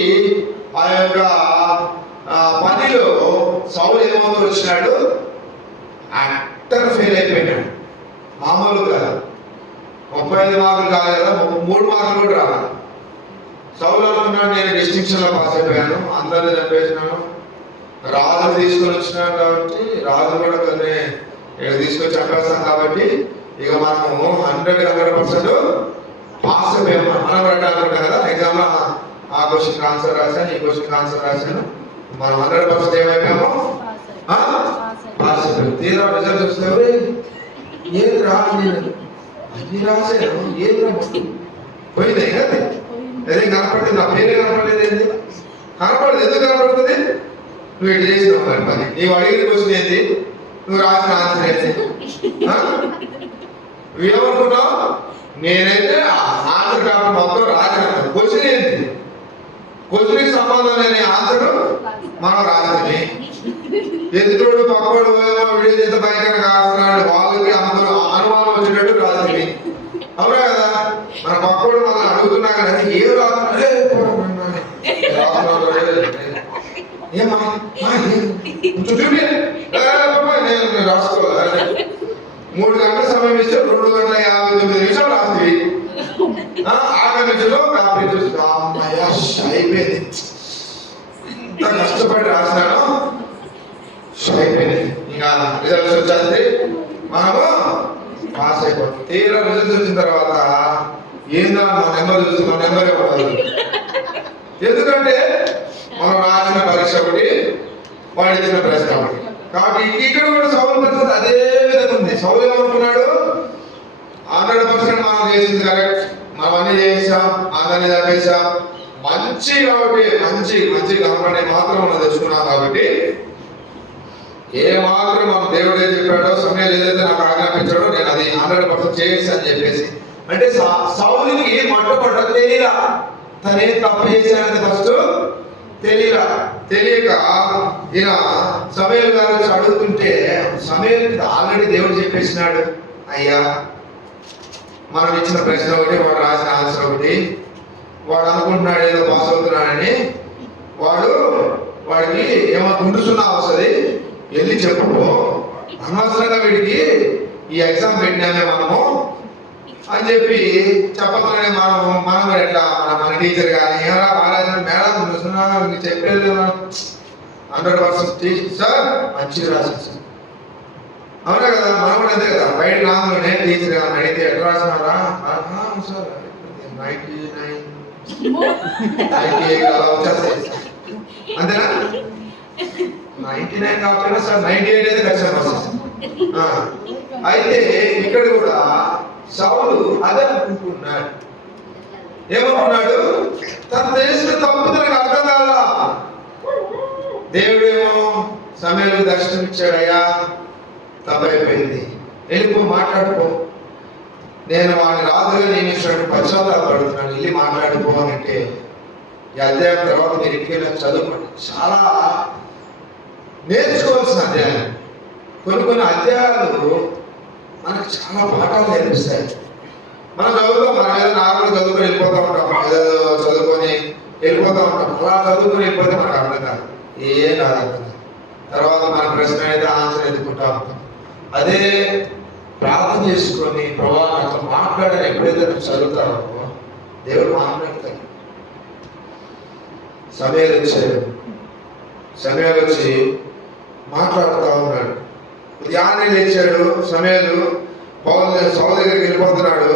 ఆ యొక్క పనిలో సౌలు ఏమవుతూ వచ్చినాడు? అట్టర్ ఫెయిల్ అయిపోయినాడు. మామూలుగా 35 మార్కులు కాదు కదా, 3 మార్కులు కూడా రావాలి. సౌలు అనుకున్నాడు, నేను డిస్టింక్షన్లో పాస్ అయిపోయాను, అందరినీ చంపేసినాను, రాజు తీసుకొని వచ్చినాడు కాబట్టి రాజు కూడా కొన్ని తీసుకొచ్చి చంపేస్తాం కాబట్టి ఇక మనము 100% పాస్ అయిపోయాము. మనం కూడా అనుకుంటాం కదా, ఎగ్జామ్లో ఆ క్వశ్చన్ ఆన్సర్ రాశాను, ఈ క్వశ్చన్ ఆన్సర్ రాశాను, మనం 100% ఏమైపోయాము? పాస్ అయిపోయాము. తీరా రిజల్ట్ వస్తే ఏది రాలేదు, అన్ని రాశాను, ఏది పోయింది కదా, అదే కనపడుతుంది, నా పేరే కనపడలేదు. ఏంటి కనపడదు? ఎందుకు కనపడుతుంది? నువ్వు ఇటు చేసినావు మరి పని. నీవు అడిగిన క్వశ్చన్ ఏంటి, నువ్వు రాసిన ఆన్సర్ ఏంటి? నువ్వేమనుకున్నావు? నేనైతే ఆన్సర్ కాకుండా మొత్తం రాశాను, క్వశ్చన్ ఏంటి? క్వశ్చన్కి సంబంధం లేని ఆన్సర్ మనం రాసింది. ఎదుటోడు పక్కోడు వీడియో చేత భయంకరంగా రాస్తున్నాడు, వాళ్ళకి అందరూ అనుమానం వచ్చేటట్టు రాసింది. అవునా కదా? మన పక్కోడు మనం అడుగుతున్నా కానీ ఏం రాస్తున్నాడు, ఏమా నేను రాసుకోవాలి. 3 గంటల సమయం ఇస్తే 2 గంటల 59 నిమిషాలు రాస్తుంది. ఆఖరి నుంచిలో అయిపోయింది. ఇంత కష్టపడి రాసినాను, అయిపోయింది. ఇంకా రిజల్ట్స్ వచ్చేస్తే మనము పాస్ అయిపోతాం. తీరా రిజల్ట్స్ వచ్చిన తర్వాత ఏందా మా నెంబర్ చూసి మా నెంబర్ ఇవ్వదు. ఎందుకంటే మనం రాసిన పరీక్ష ఒకటి, వాడు ఇచ్చిన ప్రశ్న ఒకటి. కాబట్టి ఇక్కడ కూడా సౌలు పరిస్థితి అదే విధంగా ఉంది. సౌలు ఏమనుకున్నాడు, 100% మనం చేసింది కరెక్ట్, మనం అన్ని చేసాం, అందరినీ చంపేసాం, మంచి కాబట్టి మంచి కనపడే మాత్రం మనం తెచ్చుకున్నాం. కాబట్టి ఏ మాత్రం మనం దేవుడు ఏం చెప్పాడో, సమయం ఏదైతే నాకు ఆజ్ఞాపించాడో నేను అది 100% చేసి అని చెప్పేసి, అంటే సౌలుకి మొట్టమొదట తెలియలా తనే తప్పు చేశాడని. ఫస్ట్ తెలియక ఈయన సమయలు గారు వచ్చి అడుగుతుంటే, సమయలకి ఆల్రెడీ దేవుడు చెప్పేసినాడు, అయ్యా మనం ఇచ్చిన ప్రశ్న ఒకటి, వాడు రాసిన ఆన్సర్ ఒకటి, వాడు అనుకుంటున్నాడు ఏదో పాస్ అవుతున్నాడని, వాడికి ఏమో గుండుసున్నా వస్తుంది, వెళ్ళి చెప్పుకో, అనవసరంగా వీడికి ఈ ఎగ్జామ్ పెట్టినామే మనము అని చెప్పి చెప్పగానే మనం ఎట్లా మన టీచర్ కానీ ఏమరా బాగా మేడం చూస్తున్నా చెప్పేది 100% సార్ మంచిగా రాశారు సార్. అవునా కదా? మనం కూడా అంతే కదా, బయట రాగానే టీచర్ కానీ అడిగితే ఎట్లా రాసినారా సార్ 99 అలా వచ్చేస్తాయి. అంతేనా? 99 కాకపోయినా సార్ 98 అయితే ఖచ్చితంగా వస్తుంది. అయితే ఇక్కడ కూడా సౌలు అదే అనుకుంటున్నాడు. ఏమనుకున్నాడు? తను చేసిన తప్పు తనకు అర్థం కాదా. దేవుడేమో సమయంలో దర్శనం ఇచ్చాడయ్యా, తప్పైపోయింది, వెళ్ళిపో మాట్లాడుకో, నేను వాడిని రాజుగా నియమించినట్టు పశ్చాత్తాపడుతున్నాను, వెళ్ళి మాట్లాడుకో అని అంటే, ఈ అధ్యాయం తర్వాత మీరు ఇంటికి చదువుకోండి. చాలా నేర్చుకోవాల్సిన అధ్యాయం. కొన్ని అధ్యాయాలు మనకు చాలా పాఠాలు నేర్పిస్తాయి. మనం చదువుతాం, మనం ఏదో నార్మల్ చదువుకొని వెళ్ళిపోతూ ఉంటాం, ఏదో చదువుకొని వెళ్ళిపోతూ ఉంటాం. అలా చదువుకొని వెళ్ళిపోతే మనకు అర్థం కాదు, ఏం కాదు అర్థం కాదు. తర్వాత మన ప్రశ్న అయితే ఆన్సర్ ఎదుర్కొంటా ఉంటాం. అదే ప్రార్థన చేసుకొని ప్రభావ నాతో మాట్లాడని ఎప్పుడైతే నువ్వు చదువుతావో దేవుడు మాట్లాడతాడు. సమయాలు వచ్చి మాట్లాడుతూ ఉన్నాడు. ఉదయాన్నే లేచాడు సమయాలు, సౌలు దగ్గరికి వెళ్ళిపోతున్నాడు.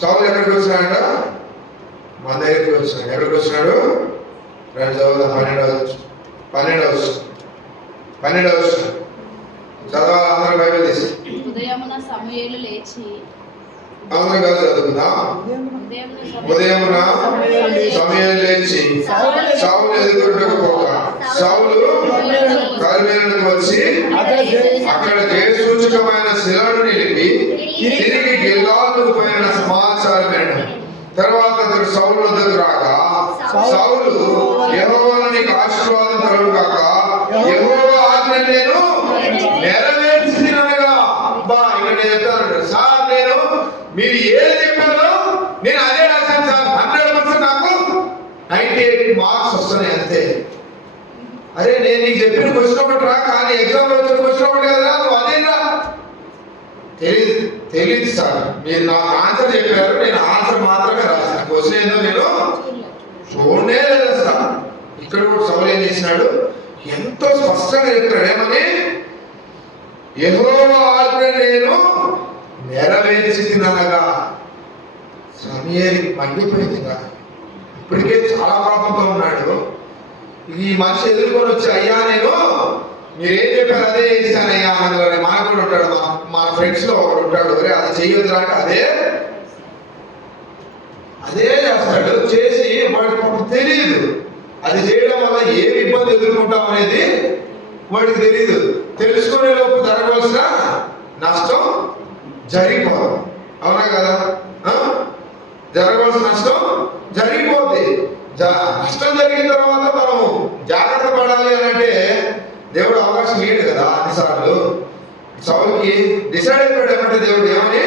సౌలు ఎక్కడికి వచ్చినాడ? మన దగ్గరికి వచ్చినాడు. ఎక్కడికి వచ్చినాడు? 2 చదువుదాం. 12 చదవాలి. అందరూ బైబిల్ తీసి ఉదయమున సమూయేలు లేచి, అందరూ కలిసి చదువుకుందాం. ఉదయమున సమూయేలు లేచి సౌలు ఎదుర్కొంటూ పోగా, సౌలు కర్మేలుకు వచ్చి అక్కడ జయసూచకమైన శిలను నిలిపి తిరిగి గిల్గాలుకు పోయిన సమాచారం. తర్వాత అతడు సౌలు వద్దకు రాగా, సౌలు యెహోవాను నీకు ఆశీర్వాదం కలుగుగాక, యెహోవా ఆజ్ఞ నేను నెరవేర్చినగా. ఇక్కడ నేను చెప్తాను సార్, నేను మీరు ఏది చెప్పారో నేను అదే రాశాను సార్, 100% నాకు 98 మార్క్స్ వస్తున్నాయి అంతే. అరే నేను నీకు చెప్పిన క్వశ్చన్ ఒకటి రా, కానీ ఎగ్జామ్ లో వచ్చిన క్వశ్చన్ ఒకటి కదా, నువ్వు అదేనా? తెలియదు సార్, మీరు నాకు ఆన్సర్ చెప్పారు, నేను ఆన్సర్ మాత్రమే రాశాను, క్వశ్చన్ ఏందో నేను చూడనే లేదు సార్. ఇక్కడ కూడా సౌలు ఏం చేసినాడు, ఎంతో స్పష్టంగా చెప్తున్నాడు. ఏమని? యెహోవా ఆజ్ఞ నేను నెరవేర్చి తినగా. సమయానికి మండిపోయిందిగా, ఇప్పటికే చాలా కోపంతో ఉన్నాడు. ఈ మనిషి ఎదుర్కొని వచ్చి, అయ్యా నేను మీరేం చెప్పారు అదే చేశానయ్యా అని మనకు కూడా ఉంటాడు, మన ఫ్రెండ్స్ లో ఒకడు ఉంటాడు, అది చెయ్యొద్దు అంటే అదే చేస్తాడు. చేసి వాడికి తెలియదు అది చేయడం వల్ల ఏమి ఇబ్బంది ఎదుర్కొంటాం అనేది వాడికి తెలియదు. తెలుసుకునే లోపు జరగవలసిన నష్టం జరిగిపోదు. అవునా కదా? జరగవలసిన నష్టం జరిగిపోద్ది. నష్టం జరిగిన తర్వాత మనం జాగ్రత్త పడాలి అని అంటే దేవుడు అవకాశం ఇయ్యడు కదా అన్నిసార్లు. సౌలుకి డిసైడ్ అయిపోయాడు ఏమంటే దేవుడు ఏమని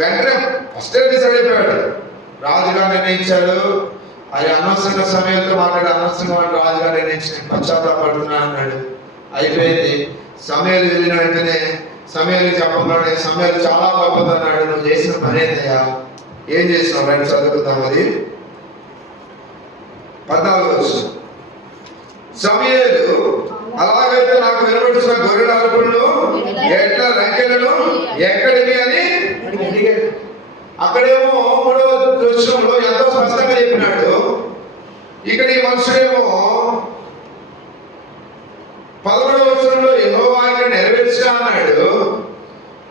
వెంటనే ఫస్టే డిసైడ్ అయిపోయాడు. రాజుగా నిర్ణయించాడు. అది అనవసరంగా సమయంతో మాట్లాడి అనవసరంగా వాడు రాజుగా నిర్ణయించిన పశ్చాత్తాపడుతున్నా అన్నాడు. అయిపోయింది. సమయాలు వెళ్ళిన వెంటనే సమయాలు చెప్పన్నాడు. సమయాలు చాలా గొప్పదన్నాడు. నువ్వు చేసిన పని ఏంటయ్యా, ఏం చేసినావు రైట్ చదువుతాం. అది 14 సమయాలు అలాగైతే నాకు వినబడుతున్న గొర్రెల అరుపులను ఎట్ల రంకెలను ఎక్కడివి అని అడిగాడు. అక్కడేమో 3వ దృశ్యంలో ఎంతో స్పష్టంగా చెప్పినాడు. ఇక్కడ ఈ మనుషుడేమో 11వ వచనంలో యెహోవా ఆజ్ఞను నెరవేర్చా అన్నాడు.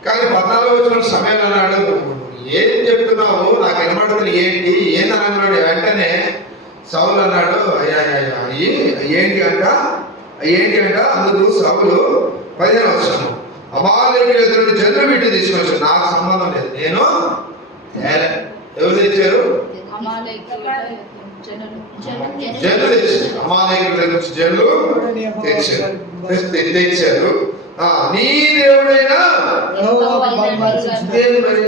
కానీ 14వ వచనం సమయం అన్నాడు. ఏం చెప్తున్నావు, నాకు వినబడుతుంది ఏంటి ఏందన్నాడు. వెంటనే సౌలు అన్నాడు, అయ్యా ఏంటి అంట అందుకు సౌలు 15వ వచనం అమాలేకుల ఎదురు జనులు వీటిని తీసుకొచ్చు. నాకు సంబంధం లేదు, నేను ఎవరు తెచ్చారు? జనులు తెచ్చారు. అమాలేకుల దగ్గర నుంచి జనులు తెచ్చారు. నీ దేవుడైనా మరి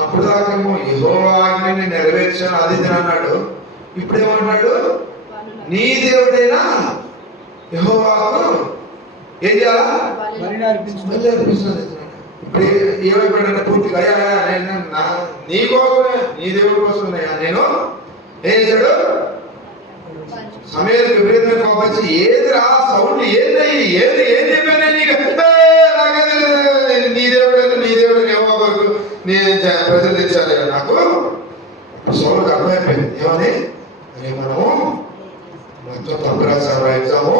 అప్పుడు దాకేమో యెహోవా ఆజ్ఞని నెరవేర్చాను అది ఇది అన్నాడు. ఇప్పుడు ఏమన్నాడు? నీ దేవుడైనా యెహోవాకు ఏం చేయాలా? ఇప్పుడు ఏమైపోయాడంటే పూర్తిగా అయ్యా నీ కోసమే, నీ దేవుడి కోసమే నేను ఏం చేశాడు? సమయానికి విపరీతమైన కోపం ఏదిరా సౌండ్ ఏది ఏం చెప్పాను నీకు? నీ దేవుడు యెహోవా వరకు నేను ప్రజలు తెచ్చారు నాకు. సౌలుకి అర్థమైపోయింది ఏమని, అరే మనము మొత్తం తప్పు రాసాము ఎగ్జాము,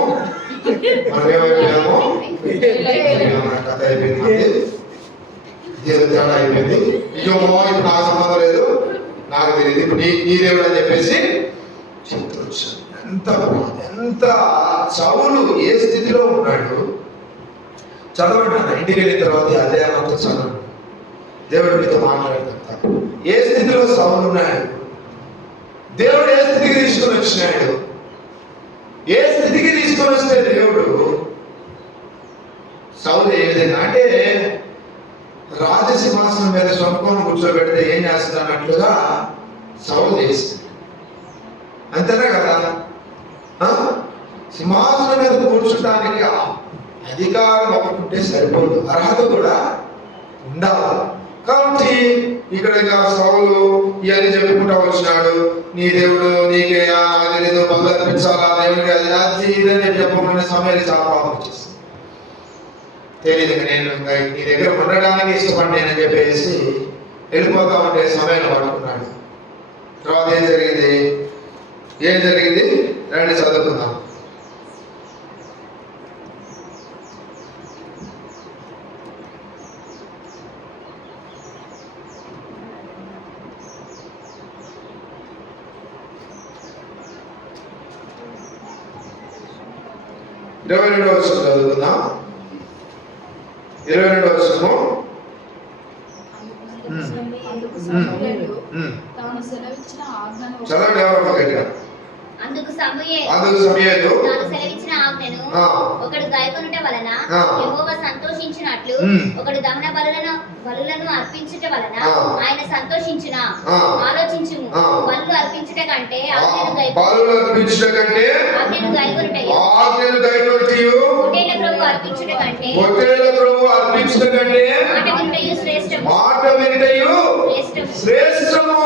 మనం ఏమైపోయాము, కథ అయిపోయింది, తేడా అయిపోయింది. అయ్యో ఇప్పుడు నాకు సంబంధం లేదు, నాకు తెలియదు, ఇప్పుడు నీ దేవుడు అని చెప్పేసి చెప్తొచ్చు. ఎంత సౌలు ఏ స్థితిలో ఉన్నాడు చదవండి. ఇంటికి వెళ్ళిన తర్వాత అధ్యాయంతో చదవండి. దేవుడు మీతో మాట్లాడుతుంటాడు. ఏ స్థితిలో సౌలు ఉన్నాడు, దేవుడు ఏ స్థితికి తీసుకొని వచ్చినాడు, ఏ స్థితికి తీసుకొని వస్తే దేవుడు సౌలు ఏ విధంగా అంటే రాజసింహాసనం మీద సొంతం కూర్చోబెడితే ఏం చేస్తానట్లుగా సౌలు చేస్తుంది. అంతేనా కదా? సింహాసనం మీద కూర్చోటానికి అధికారం ఒకటి సరిపోదు, అర్హత కూడా ఉండాలి. కాబట్టి ఇక్కడ సౌలు ఇవన్నీ చెప్పుకుంటా వచ్చినాడు. నీ దేవుడు నీకే తెలియదు, బలర్పించాలా దేవుడికి అది అది ఇదని చెప్పకుండా సమయాన్ని చాలా పాపం వచ్చేసింది. తెలియదు నేను నీ దగ్గర ఉండడానికి ఇష్టపడినేనని చెప్పేసి వెళ్ళిపోతా ఉంటే సమయాన్ని పట్టుకున్నాడు. తర్వాత ఏం జరిగింది రండి చదువుకుందాం. ఇరవై 22వ వచనం చదువుకుందాం. 22వ వచనము చదవండి ఎవరు గట్టిగా. అందుకు సమూయేలు తాను సెలవిచ్చిన ఆజ్ఞను ఒకడు గైకొనుట వలన యెహోవా సంతోషించినట్లు ఒకడు దహన బలులను అర్పించుట వలన ఆయన సంతోషించున. ఆలోచించుము, బలులు అర్పించుట కంటే ఆజ్ఞను గైకొనుటయు పొట్టేళ్ల క్రొవ్వు అర్పించుట కంటే మాట వినుటయు శ్రేష్టము.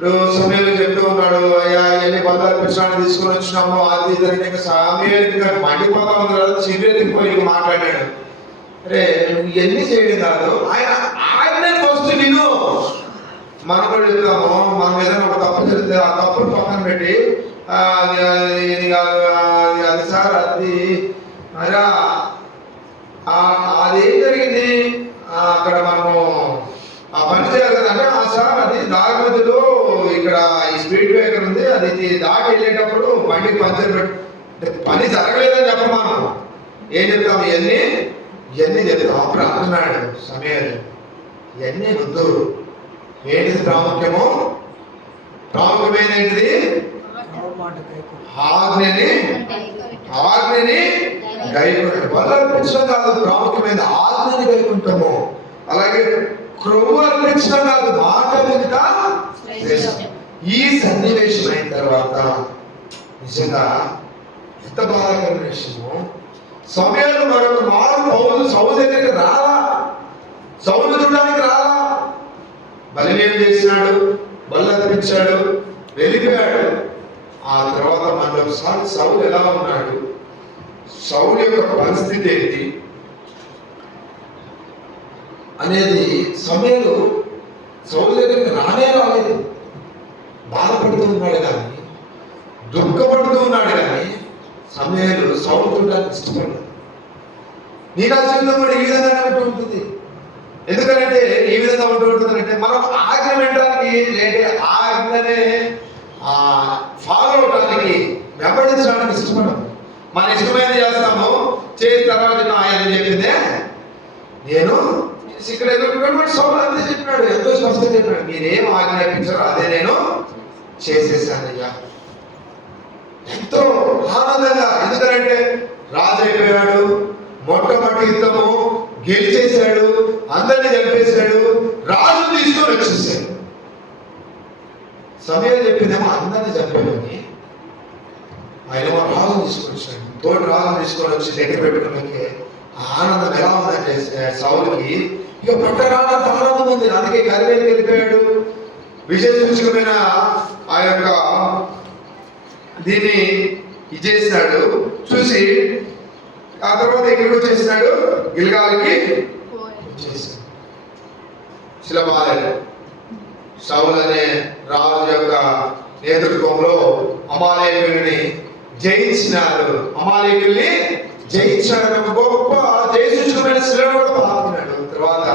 ఇప్పుడు సమయాలు చెప్తూ ఉన్నాడు, అయ్యా ఎన్ని బలార్పించడానికి తీసుకుని వచ్చినాము అది ఇద్దరు సమయానికి మండిపోతా ఉంది కదా, చివరెత్తిపోయి మాట్లాడాడు. అరే ఇవన్నీ చేయడం కాదు, ఆయన ఫస్ట్ విను. మనం కూడా చెప్తాము, మన మీద ఒక తప్పు జరిగితే ఆ తప్పును పక్కన పెట్టి అది కాదు అది సార్ అది అరా అదేం జరిగింది అక్కడ మనము ఆ పని చేయాలి కదంటే సార్ అది దారి మధ్యలో ఇక్కడ ఈ స్పీడ్ బ్రేకర్ ఉంది, అది దాటి వెళ్ళేటప్పుడు బండికి పంచర్ పని జరగలేదని చెప్పమా. ఏం చెప్తాము, ఇవన్నీ చెప్తాం. అప్పుడు అంటున్నాడు సమయాలు ఇవన్నీ వద్దు, ఏంటిది ప్రాముఖ్యమో ప్రాముఖ్యమైనది ఆజ్ఞని గైకొనడం. బలి అర్పించడం కాదు ప్రాముఖ్యమైన, ఆజ్ఞని గైకుంటాము. అలాగే క్రొవ్వు అర్పించడం కాదు, మాట వింట శ్రేష్టం. ఈ సన్నివేశం అయిన తర్వాత నిజంగా ఎంత బాధాకరమైన విషయము. సమయంలో మరొక మారు సౌలు దగ్గరికి రాలా, సౌలు చూడడానికి రాలా. బలినేం చేసినాడు, బలి అర్పించాడు, వెళ్ళిపోయాడు. ఆ తర్వాత మనలో ఒకసారి సౌలు ఎలా ఉన్నాడు, సౌలు యొక్క పరిస్థితి ఏంటి అనేది సమయంలో సౌలు దగ్గరికి రాలేదు. బాధపడుతూ ఉన్నాడు కానీ, దుఃఖపడుతూ ఉన్నాడు కానీ సమయాలు సౌలు చూడడానికి ఇష్టపడ్డాడు. నీ నా జీవితం కూడా ఈ విధంగానే ఉంటూ ఉంటుంది. ఎందుకంటే ఈ విధంగా ఉంటూ ఉంటుందంటే మనం ఆజ్ఞ వినడానికి, లేదంటే ఆజ్ఞనే ఫాలో అవడానికి, వెంబడించడానికి ఇష్టపడము. మన ఇష్టమైనది చేస్తాము, చేసిన తర్వాత ఆయన చెప్పిందే నేను ఇక్కడ సౌలు అంతే చెప్పినాడు, ఎంతో స్పష్టంగా చెప్పినాడు, మీరేం ఆజ్ఞాపించారో అదే నేను చేసేసానయ్యా. ఎంతో ఆనందంగా, ఎందుకంటే రాజు అయిపోయాడు, మొట్టమొదటి యుద్ధము గెలిచేశాడు, అందరినీ చంపేశాడు, రాజు తీసుకొని వచ్చేసాడు. సమయం చెప్పిందేమో అందరినీ చంపేమని, ఆయన రాజు తీసుకొని వచ్చాడు. తోటి రాజు తీసుకొని వచ్చి దగ్గర పెట్టుకున్నాకే ఆనందం ఎలా ఉందంటే సౌలుకి ఇక పట్టరానంత ఆనందం ఉంది. అందుకే కరివేలికి వెళ్ళిపోయాడు. విజయ సూచకమైన ఆ యొక్క దీన్ని ఇచ్చేసినాడు. చూసి ఆ తర్వాత ఎక్కడికి వచ్చేసినాడు, గిల్గాలికి వచ్చేసాడు. శిలబాలను సౌలు అనే రాజు యొక్క నేతృత్వంలో అమాలేకుల్ని జయించినాడు. అమాలేకుల్ని జయించాడు. ఒక గొప్ప జయసూచకమైన శిలను కూడా పాల్గొన్నాడు. తర్వాత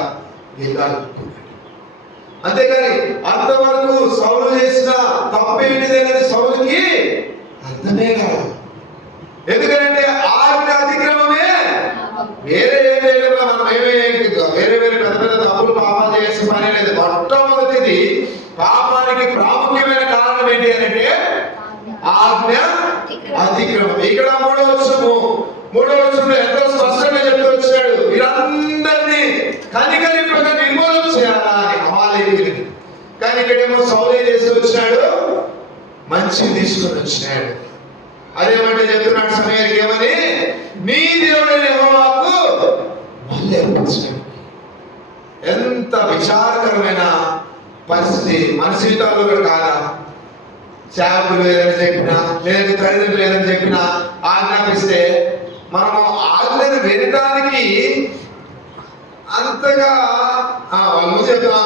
గిల్గాలు. అంతేగాని అంతవరకు సౌలు చేసిన తప్పేంటిది అనేది సౌలుకి అర్థమే కాదు. ఎందుకంటే ఆజ్ఞ అతిక్రమమే. వేరే మనం వేరే పెద్ద పెద్ద తప్పులు పాపాలు చేసే పని లేదు. మొట్టమొదటిది పాపానికి ప్రాముఖ్యమైన కారణం ఏంటి అంటే ఆజ్ఞ అతిక్రమం. ఇక్కడ మూడో వచనంలో ఎంతో స్పష్టంగా చెప్తూ వచ్చాడు, వీరందరినీ కనికరింపగా నిర్మూలన చేయాలా అని అమాలేకులని. కానీ ఇక్కడేమో సౌలు చేస్తూ వచ్చినాడు, మంచిని తీసుకొని వచ్చినాడు. అదేమంటే చెప్తున్నాడు సమయానికి ఏమని, నీ దేవుడైన యెహోవాకు బలి అర్పించాడు. ఎంత విచారకరమైన పరిస్థితి మన జీవితాల్లో కూడా కాదా? సేవకులు లేదని చెప్పినా, లేదంటే తల్లిదండ్రులు లేదని చెప్పినా ఆజ్ఞాపిస్తే మనము ఆజ్ఞను వినడానికి అంతగా వాళ్ళు చెప్తా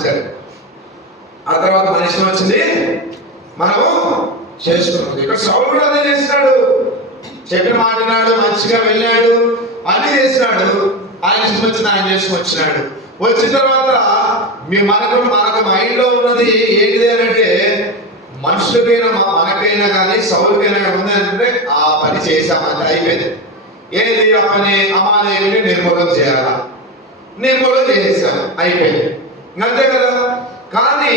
సరే. ఆ తర్వాత మనిషి వచ్చింది, మనము చేసుకున్నాం. ఇక్కడ సౌలు కూడా అదే చేసినాడు. చెప్పిన మాట్లాడు, మంచిగా వెళ్ళాడు, అన్ని చేసినాడు. ఆయన ఇష్టం వచ్చింది ఆయన చేసుకొచ్చినాడు. వచ్చిన తర్వాత మనకు మైండ్ లో ఉన్నది ఏంటిది అంటే, మనుషులకైనా మనకైనా కానీ సౌలుకైనా ఉంది అంటే ఆ పని చేశామంటే అయిపోయింది. ఏది ఆ పని, అమాలేకుని నిర్మూలన చేయాలా, నిర్మూలన చేసేసాము, అయిపోయింది, అంతే కదా. కానీ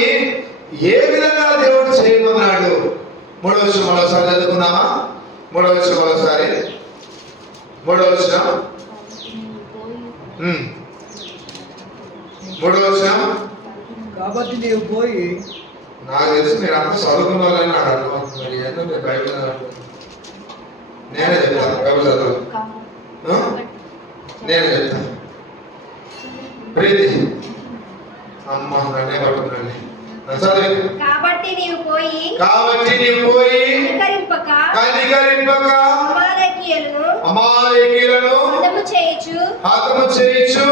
ఏ విధంగా దేవుడు చేయమన్నాడు? మరోసారి చదువుకుందామా? మరోసారి కాబట్టి నీవు పోయి, నాకు తెలిసి మీరు అంతా చదువుకున్నారని నాకు అర్థమవుతుంది. మరి ఏదో మీరు బైబిల్ నేనే చెప్తాను, బైబిల్ చదువు నేనే చెప్తాను. ప్రీతి అమ్మ నన్నే పట్టుకున్నాను. కాబట్టి నీవు పోయి కనికరింపక అమాలేకీయులను హతము చేయుచు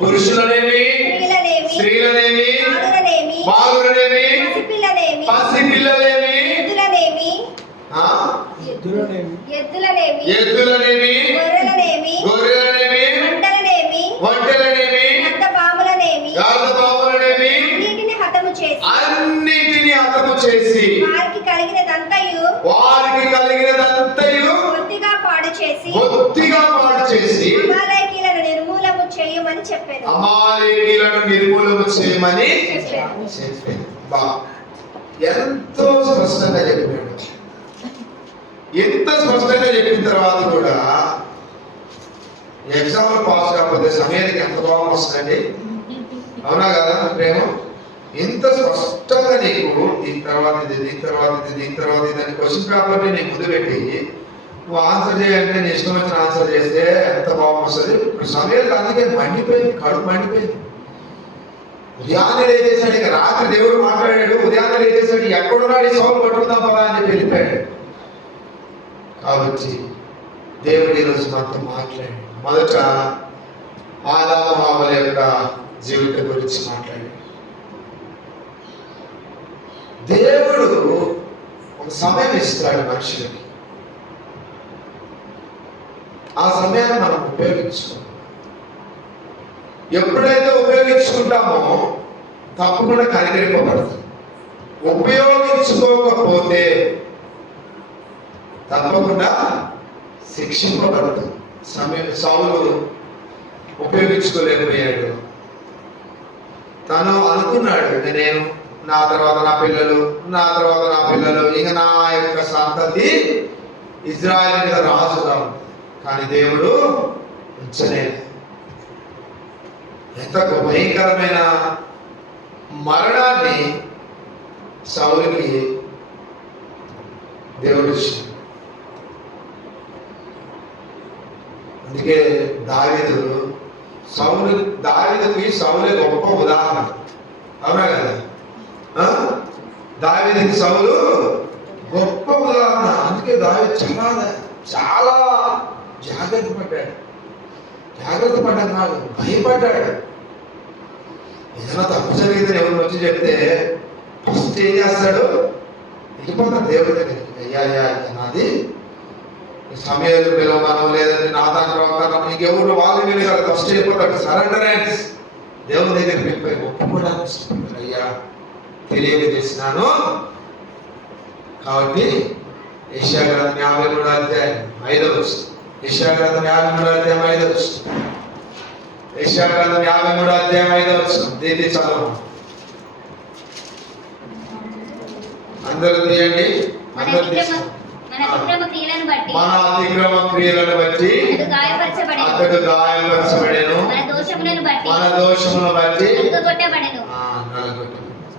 పురుషులనేమి స్త్రీలనేమి బాలురనేమి పసిపిల్లలేమి ఎద్దులనేమి గొర్రెలనేమి ఒంటెలనేమి యాజపాములనేమి అన్నిటిని హతము చేసి వారికి కలిగినదంతయు బొత్తిగా పాడు చేసి అమాలేకీయులను నిర్మూలము చేయమని చెప్పాను. బా ఎంతో స్పష్టంగా చెప్పాడు. ఎంత స్పష్టంగా చెప్పిన తర్వాత కూడా ఎగ్జామ్లో పాస్ కాకపోతే సమయానికి ఎంత కోపం వస్తుందండి? అవునా కదా ప్రేమ? ఇంత స్పష్టంగా నీకు దీని తర్వాత ఇది, దీని తర్వాత ఇది, దీని తర్వాత ఇది అని క్వశ్చన్ పేపర్ని నీకు ముందు పెట్టి నువ్వు ఆన్సర్ చేయాలంటే నీ ఇష్టం వచ్చిన ఆన్సర్ చేస్తే ఎంత కోపం వస్తుంది. ఇప్పుడు సమయానికి అందుకే మండిపోయింది, కడుపు మండిపోయింది. ఉదయాన్నే లేచేసాడు, ఇక రాత్రి దేవుడు మాట్లాడాడు, ఉదయాన్నే లేచేసాడు, ఎక్కడున్నాడు ఈ సౌలు పట్టుకుందాం పదా అని చెప్పి వెళ్ళిపోయాడు. కాబట్టి దేవుడు ఈరోజు మనతో మాట్లాడాడు. మొదట ఆదాము హవ్వల యొక్క జీవితం గురించి మాట్లాడాడు. దేవుడు ఒక సమయం ఇస్తాడు మనుషులకి, ఆ సమయాన్ని మనం ఉపయోగించుకోవాలి. ఎప్పుడైతే ఉపయోగించుకుంటామో తప్పకుండా కనికరింపబడతాం. ఉపయోగించుకోకపోతే తప్పకుండా శిక్షింపబడతాం. సౌలు ఉపయోగించుకోలేకపోయాడు. తను అనుకున్నాడు, నేను నా తర్వాత నా పిల్లలు, నా తర్వాత నా పిల్లలు, ఇక నా యొక్క సంతతి ఇజ్రాయెల్ మీద రాజుగా. కానీ దేవుడు ఉంచలేదు. ఎంత భయంకరమైన మరణాన్ని సౌలుకి దేవుడు ఇచ్చాడు. అందుకే దావీదుకి సౌలే గొప్ప ఉదాహరణ. అవునా కదా? దావీదుకి సౌలు గొప్ప ఉదాహరణ. అందుకే దావీదు చాలా జాగ్రత్త పడ్డాడు కాదు, భయపడ్డాడు. ఏదైనా తప్పు జరిగిందని ఎవరు వచ్చి చెప్తే ఫస్ట్ ఏం చేస్తాడు? వెళ్ళిపోతాడు దేవుడి దగ్గరికి. అయ్యా నాది సమయాలు పిలవమనం, లేదంటే నాథాన్ ప్రవక్త, నీకెవరు వాళ్ళు వీళ్ళు కాదు, ఫస్ట్ వెళ్ళిపోతాడు. సరెండర్ హ్యాండ్స్ దేవుని దగ్గరికి వెళ్ళిపోయి ఒప్పుకోవడానికి ఇష్టపడతాడు. అయ్యా తెలియక చేసినాను కాబట్టి. యెషయా గ్రంథం 53వ అధ్యాయం 5వ వచనం. యెషయా గ్రంథం 53వ అధ్యాయం 5వ వచనం. యెషయా గ్రంథం 53వ అధ్యాయం 5వ వచనం. దీన్ని చదవండి అందరూ, తీయండి అందరూ. మన అతిక్రమ క్రియలను బట్టి అతడు గాయపరచబడెను, మన దోషములను బట్టి నలుగగొట్టబడెను.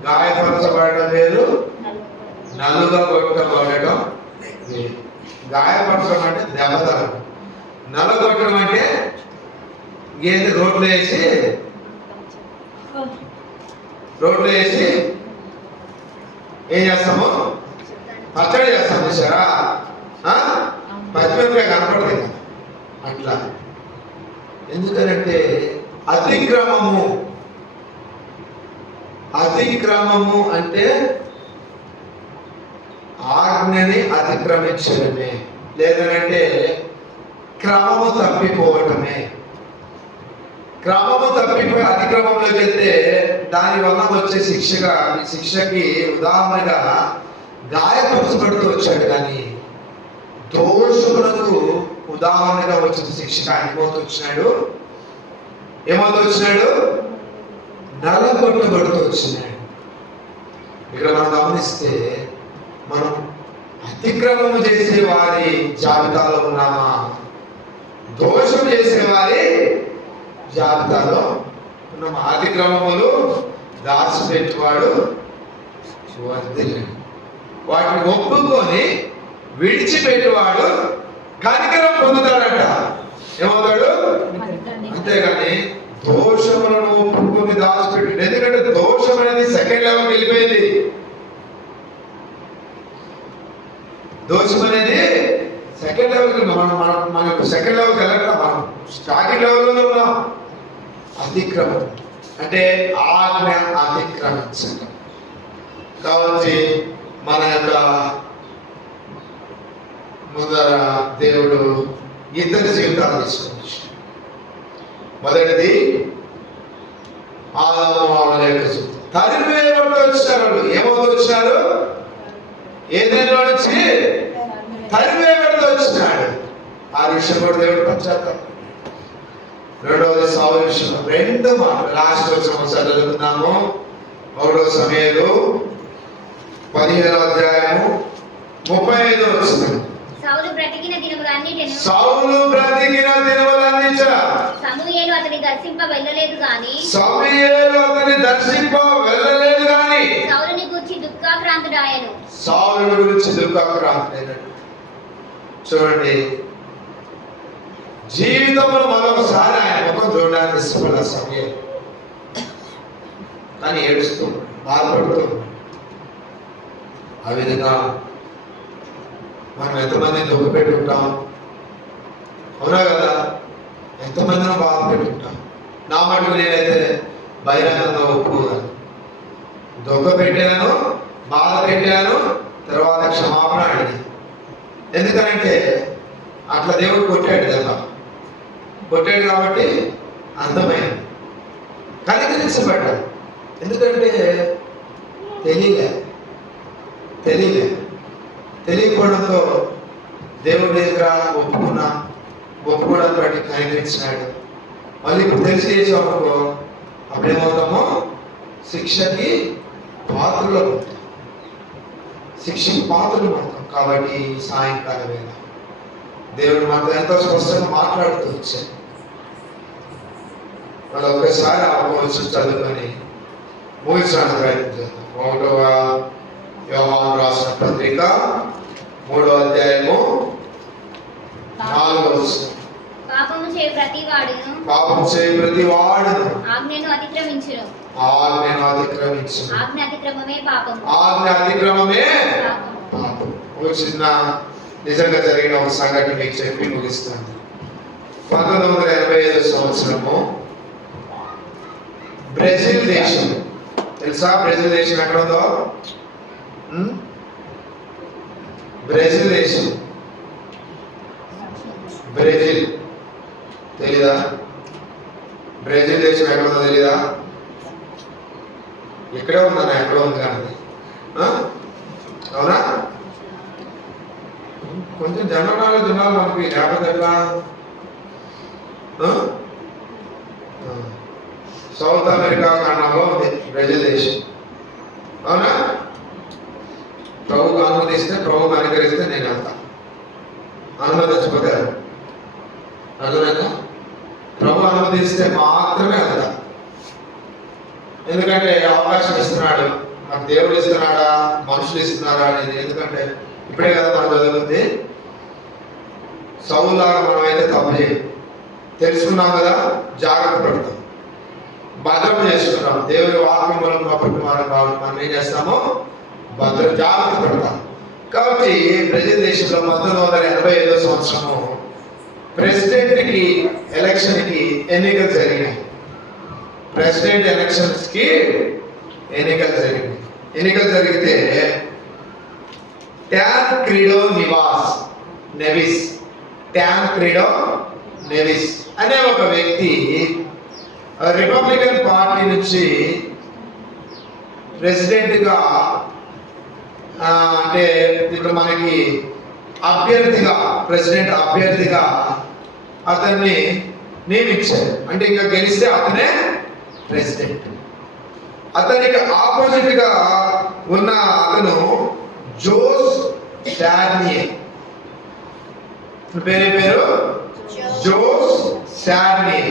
గాయపరచబడడం వేరు, నలుగగొట్టబడడం వేరు. గాయపరచడం అంటే దెబ్బతలం, నలుగొట్టడం అంటే గేదె రోడ్లు వేసి ఏం చేస్తాము? పచ్చడి చేస్తాం చూసారా? పచ్చిమిరపకాయ కనపడదు కదా అట్లా. ఎందుకనంటే అతిక్రమము అంటే ఆజ్ఞని అతిక్రమించడమే, లేదనంటే క్రమము తప్పిపోవటమే. క్రమము తప్పిపోయి అతిక్రమంలోకి వెళ్తే దాని వల్ల వచ్చే శిక్షకి ఉదాహరణగా గాయపరచబడుతూ వచ్చాడు. కానీ దోషములకు ఉదాహరణగా వచ్చిన శిక్షగా ఏమవుతూ వచ్చినాడు? నలగొట్టబడుతూ వచ్చినాడు. ఇక్కడ మనం గమనిస్తే మనం అతిక్రమము చేసే వారి జాబితాలో ఉన్నామా, దోషం చేసే వారి జాబితాలో ఉన్నామా? అతిక్రమములు దాచిపెట్టువాడు వర్ధిల్లును, వాటిని ఒప్పుకొని విడిచిపెట్టువాడు కనికరం పొందుతాడంట. ఏమవుతాడు? అంతేగాని దోషములను ఒప్పుకొని దాచిపెట్టు. ఎందుకంటే దోషం అనేది సెకండ్ లెవెల్కి వెళ్ళిపోయింది. దోషం అనేది సెకండ్ లెవెల్కి మనం సెకండ్ లెవెల్కి వెళ్ళట్లా, మనం స్టార్టింగ్ లెవెల్లోనే ఉన్నాం. అతిక్రమం అంటే ఆజ్ఞ అతిక్రమించడం. కాబట్టి మన యొక్క ముందర దేవుడు ఇద్దరి జీవితాలు తీసుకోవచ్చు. మొదటిది ఆదాము హవ్వల యొక్క జీవితం. తరిమివేయబడుతూ వచ్చినారు. ఏమవుతూ వచ్చినారు? ఏదైనా నుంచి తరిమివేయబడుతూ వచ్చినాడు. ఆ విషయం కూడా దేవుడు పశ్చాత్తాపం. రెండవది సౌలు విషయం. రెండు మాటలు లాస్ట్ వచ్చిన చదువుకున్నాము. ఒకటో సమయంలో 15వ అధ్యాయము 35వ వచనం. సౌలు బ్రతికిన దినములన్నిటిను సౌలు బ్రతికిన దినములన్నిటిలో సమూయేలు అతని దర్శింప వెళ్ళలేదు గాని సమూయేలు అతని దర్శింప వెళ్ళలేదు గాని సౌలుని గూర్చి దుఃఖాక్రాంతుడాయను. సౌలు గురించి దుఃఖాక్రాంతుడైనట్టు. చూడండి, జీవితంలో మరొకసారి ఆయన ముఖం చూడడానికి ఇష్టపడ సమయం, కానీ ఏడుస్తూ బాధపడుతూ. ఆ విధంగా మనం ఎంతమందిని దుఃఖ పెట్టుకుంటాం, అవునా కదా? ఎంతమందిని బాధ పెట్టుకుంటాం. నా మటుకు నేనైతే బహిరంగంగా ఒప్పుకోగలను. దుఃఖ పెట్టాను, బాధ పెట్టాను, తర్వాత క్షమాపణ అడిగాను. ఎందుకనంటే అట్లా దేవుడు కొట్టాడు కదా, కొట్టాడు కాబట్టి అర్థమైంది, కనికరించబడ్డాడు. ఎందుకంటే తెలియకపోవడంతో దేవుడి దగ్గర ఒప్పుకోవడానికి బట్టి కనికరించినాడు. మళ్ళీ ఇప్పుడు తెలిసి చేసామనుకో అప్పుడేమవుతామో శిక్షకి పాత్రలో ఉంటాం, శిక్షకి పాత్రలు పడతాం. కాబట్టి సాయంకాల వేళ దేవుడు మనతో ఎంతో స్పష్టంగా మాట్లాడుతూ వచ్చాడు. మళ్ళీ ఒక్కసారి ఆపోవచ్చు చదువుకొని ముగించడానికి ప్రయత్నం చేద్దాం. 1వ యోహాను రాసిన పత్రిక 3వ అధ్యాయము 4వ వచనం. పాపము చేయ ప్రతి వాడును పాపం చేయ ప్రతి వాడును ఆజ్ఞను అతిక్రమించును. ఆజ్ఞ అతిక్రమమే పాపము. ఆజ్ఞ అతిక్రమమే పాపం. ఒక చిన్న నిజంగా జరిగిన ఒక సంఘటన మీకు చెప్పి ముగిస్తాను. 1985 సంవత్సరము బ్రెజిల్ దేశం, తెలుసా బ్రెజిల్ దేశం ఎక్కడ ఉందో? బ్రెజిల్ దేశం, బ్రెజిల్ తెలీదా? బ్రెజిల్ దేశం ఎక్కడ ఉందో తెలీదా? ఇక్కడే ఉందన్న, ఎక్కడ ఉంది కానీ, అవునా? కొంచెం జననాలు మనకి లేకపోతే ఎట్లా? సౌత్ అమెరికా ఖండంలో ఉంది బ్రెజిల్ దేశం, అవునా? ప్రభుకు అనుమతిస్తే, ప్రభుకు అనుకరిస్తే నేను వెళ్తా, అనుమతించకపోతే అర్థమైందా? ప్రభు అనుమతిస్తే మాత్రమే వెళ్తా. ఎందుకంటే అవకాశం ఇస్తున్నాడు, మనకు దేవుడు ఇస్తున్నాడా, మనుషులు ఇస్తున్నారా అనేది. ఎందుకంటే ఇప్పుడే కదా మనం చదువుతుంది. సౌలులాగా మనమైతే తప్పు చేయం, తెలుసుకున్నాం కదా, జాగ్రత్త పడతాం, భద్రం చేసుకున్నాం. దేవుని వాక్యం మూలం కాబట్టి మనం ఏం చేస్తామో జాగ్రత్త పడతాం. కాబట్టి బ్రెజిల్ దేశంలో 1985 సంవత్సరము ప్రెసిడెంట్కి ఎలక్షన్కి ఎన్నికలు జరిగినాయి. ప్రెసిడెంట్ ఎలక్షన్స్కి ఎన్నికలు జరిగినాయి. ఎన్నికలు జరిగితే టాన్క్రిడో నెవిస్ అనే ఒక వ్యక్తి రిపబ్లికన్ పార్టీ నుంచి ప్రెసిడెంట్గా, అంటే ఇప్పుడు మనకి అభ్యర్థిగా, ప్రెసిడెంట్ అభ్యర్థిగా అతన్ని నియమించారు. అంటే ఇంకా గెలిస్తే అతనే ప్రెసిడెంట్. అతనికి ఆపోజిట్ గా ఉన్న అతను జోస్ శార్నియే, పేరు జోస్ శార్నియే.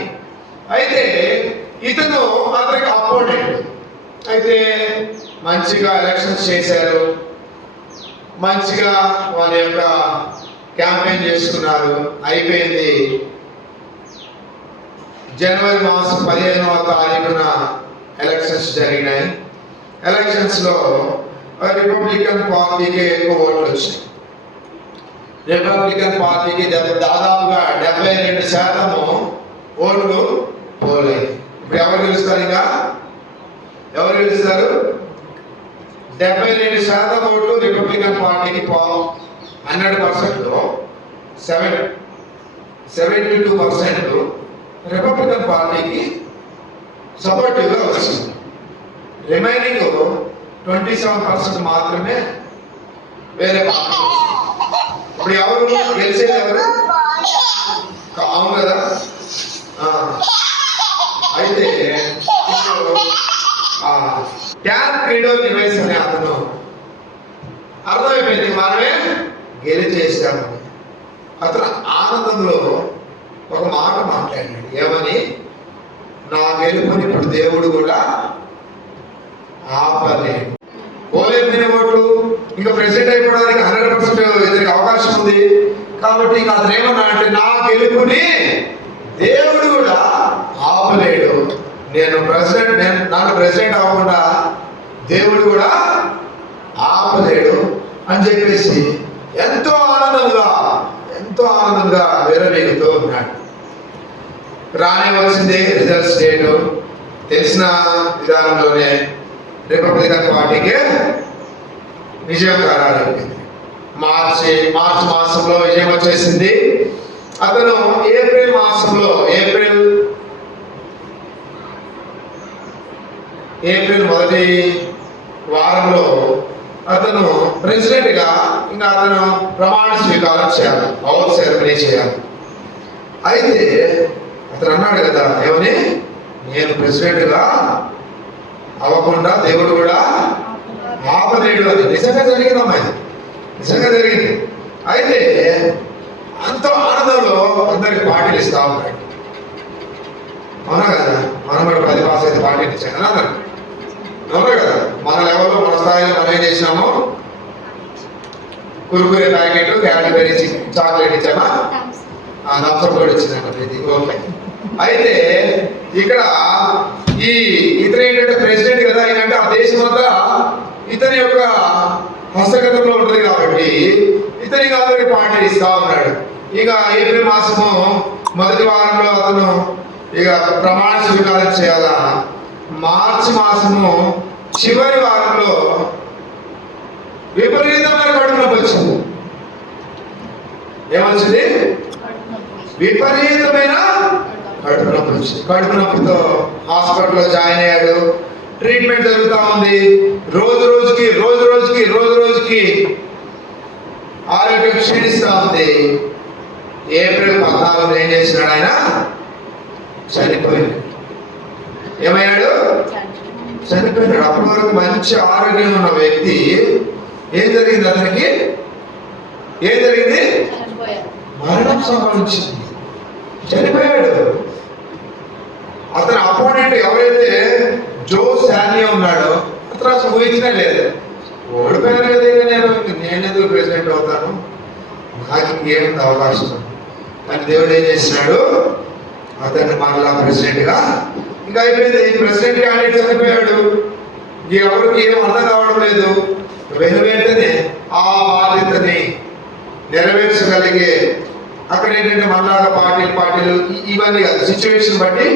అయితే ఇతను అతనికి అపోనెంట్. అయితే మంచిగా ఎలక్షన్స్ చేశారు, మంచిగా వాళ్ళ యొక్క క్యాంపెయిన్ చేసుకున్నారు. అయిపోయింది. జనవరి మాసం 15వ తారీఖున ఎలక్షన్స్ జరిగినాయి. ఎలక్షన్స్ లో రిపబ్లికన్ పార్టీకి ఎక్కువ ఓట్లు వచ్చాయి. రిపబ్లికన్ పార్టీకి దాదాపుగా 72% ఓట్లు పోలేదు. ఇప్పుడు ఎవరు గెలుస్తారు? ఇంకా ఎవరు గెలుస్తారు? 72% ఓట్లు రిపబ్లికన్ పార్టీకి 100%లో 72% రిపబ్లికన్ పార్టీకి సపోర్టివ్గా వచ్చింది. రిమైనింగ్ 27% మాత్రమే వేరే పార్టీ. ఇప్పుడు ఎవరు గెలిచేది? ఎవరు? అవును కదా. అయితే మనమే గెలిచేసామని. అతను ఆనందంలో ఒక మాట మాట్లాడాడు. ఏమని? నా గెలుపుని ఇప్పుడు దేవుడు కూడా ఆపలేడు. ఓలేం తినేవాడు ఇంకా ప్రెసిడెంట్ అయిపోవడానికి 100% ఇతనికి అవకాశం ఉంది. కాబట్టి ఇంకా అతను ఏమన్నా అంటే నా గెలుపుని దేవుడు కూడా ఆపలేడు. నన్ను ప్రెసిడెంట్ అవ్వకుండా దేవుడు కూడా ఆపలేడు అని చెప్పేసి ఎంతో ఆనందంగా విరవీగుతూ ఉన్నాడు. రానే వచ్చింది రిజల్ట్స్ డేటు. తెలిసిన విధానంలోనే రిపబ్లికన్ పార్టీకి విజయం ఖరారైంది. మార్చి మాసంలో విజయం వచ్చేసింది. అతను ఏప్రిల్ మొదటి వారంలో అతను ప్రెసిడెంట్ గా ఇంకా అతను ప్రమాణ స్వీకారం చేయాలి, ఓత్ సెరమనీ చేయాలి. అయితే అతను అన్నాడు కదా, ఏమని? నేను ప్రెసిడెంట్ గా అవ్వకుండా దేవుడు కూడా ఆపలేడు అని. నిజంగా జరిగిందమ్మా, ఇది నిజంగా జరిగింది. అయితే అంత ఆనందంలో అందరికి పార్టీలు ఇస్తా ఉన్నాడు. అవునా కదా? మనం కూడా 10 పాస్ అయితే పార్టీలు ఇచ్చాం కదా అందరు. అవునా కదా? మన లెవెల్లో మన స్థాయిలో మనం ఏం చేసినాము? కురుకురే ప్యాకెట్, క్యాడ్బరీ చాక్లెట్ ఇచ్చామా? థమ్స్అప్ కూడా ఇచ్చిందంట ఇది. ఓకే. అయితే ఇక్కడ ఇతను ఏంటంటే ప్రెసిడెంట్ కదా, ఏంటంటే ఆ దేశం అంతా ఇతని యొక్క హస్తగతంలో ఉంటుంది కాబట్టి ఇతనికి అందరికి పార్టీలు ఇస్తా ఉన్నాడు. ఇక ఏప్రిల్ మాసము మొదటి వారంలో అతను ఇక ప్రమాణ స్వీకారం చేయాలా. మార్చి మాసము చివరి వారంలో విపరీతమైన కడుపు నొప్పి వచ్చింది. ఏమొచ్చింది? విపరీతమైన కడుపు నొప్పి వచ్చింది. కడుపు నొప్పితో హాస్పిటల్లో జాయిన్ అయ్యాడు. ట్రీట్మెంట్ జరుగుతూ ఉంది. రోజు రోజుకి ఆరోగ్యం క్షీణిస్తూ ఉంది. ఏప్రిల్ 14 ఏం చేసినాడు? ఆయన చనిపోయాడు. ఏమయ్యాడు? చనిపోయాడు. అప్పటి వరకు మంచి ఆరోగ్యం ఉన్న వ్యక్తి ఏం జరిగింది? అతనికి ఏం జరిగింది? మరణం సంభవించింది. చనిపోయాడు. అతని అపోనెంట్ ఎవరైతే జో శానియా ఉన్నాడో అతను అసలు ఊహించనే లేదు. ఓడిపోయాను కదా, నేను ఎందుకు ప్రెసిడెంట్ అవుతాను, నాకు ఇంకేముంది అవకాశం అని దేవుడు ఏం చేసినాడు? అతన్ని మరలా ప్రెసిడెంట్ గా ఇంకా అయిపోయింది. ప్రెసిడెంట్ క్యాండిడేట్ చనిపోయాడు. ఎవరికి ఏం అర్థం కావడం లేదు. వెంటనే ఆ బాధ్యతని నెరవేర్చగలిగే అక్కడ ఏంటంటే మనలాగా పార్టీలు ఇవన్నీ కాదు, సిచ్యువేషన్ బట్టి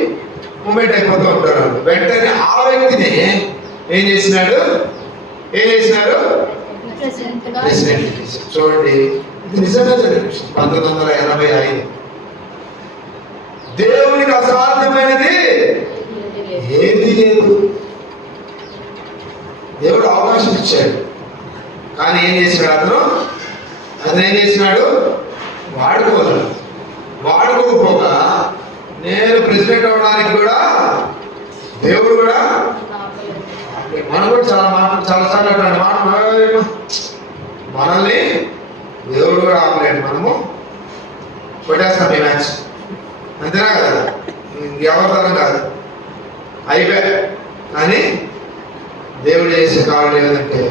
మూమెంట్ అయిపోతూ ఉంటారు. వెంటనే ఆ వ్యక్తిని ఏం చేసినాడు? ప్రెసిడెంట్. చూడండి, ఇది నిజంగా జరిగింది. 1985. దేవునికి అసాధ్యమైనది ఏది లేదు. దేవుడు అవకాశం ఇచ్చాడు, కానీ ఏం చేసినాడు? అతను ఏం చేసినాడు? వాడుకోకపోగా నేను ప్రెసిడెంట్ అవ్వడానికి కూడా దేవుడు కూడా మనం కూడా చాలాసార్లు అట్లాంటి మాట మనల్ని దేవుడు కూడా ఆపలేడు. మనము కొట్టేస్తాం ఈ మ్యాచ్, అంతేనా కదా? ఎవరి తరం కాదు, అయిపోయా. కానీ దేవుడు చేసే కావాలి లేదంటే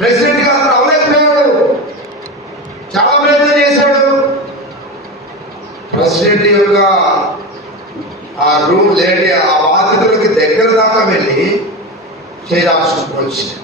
ప్రెసిడెంట్ గా అతను అవ్వలేకపోయాడు. చాలా ప్రయత్నం చేశాడు. ప్రెసిడెంట్ యొక్క ఆ రూమ్ లేని ఆ బాధ్యతలకి దగ్గర దాకా వెళ్ళి చేయాల్సి వచ్చింది.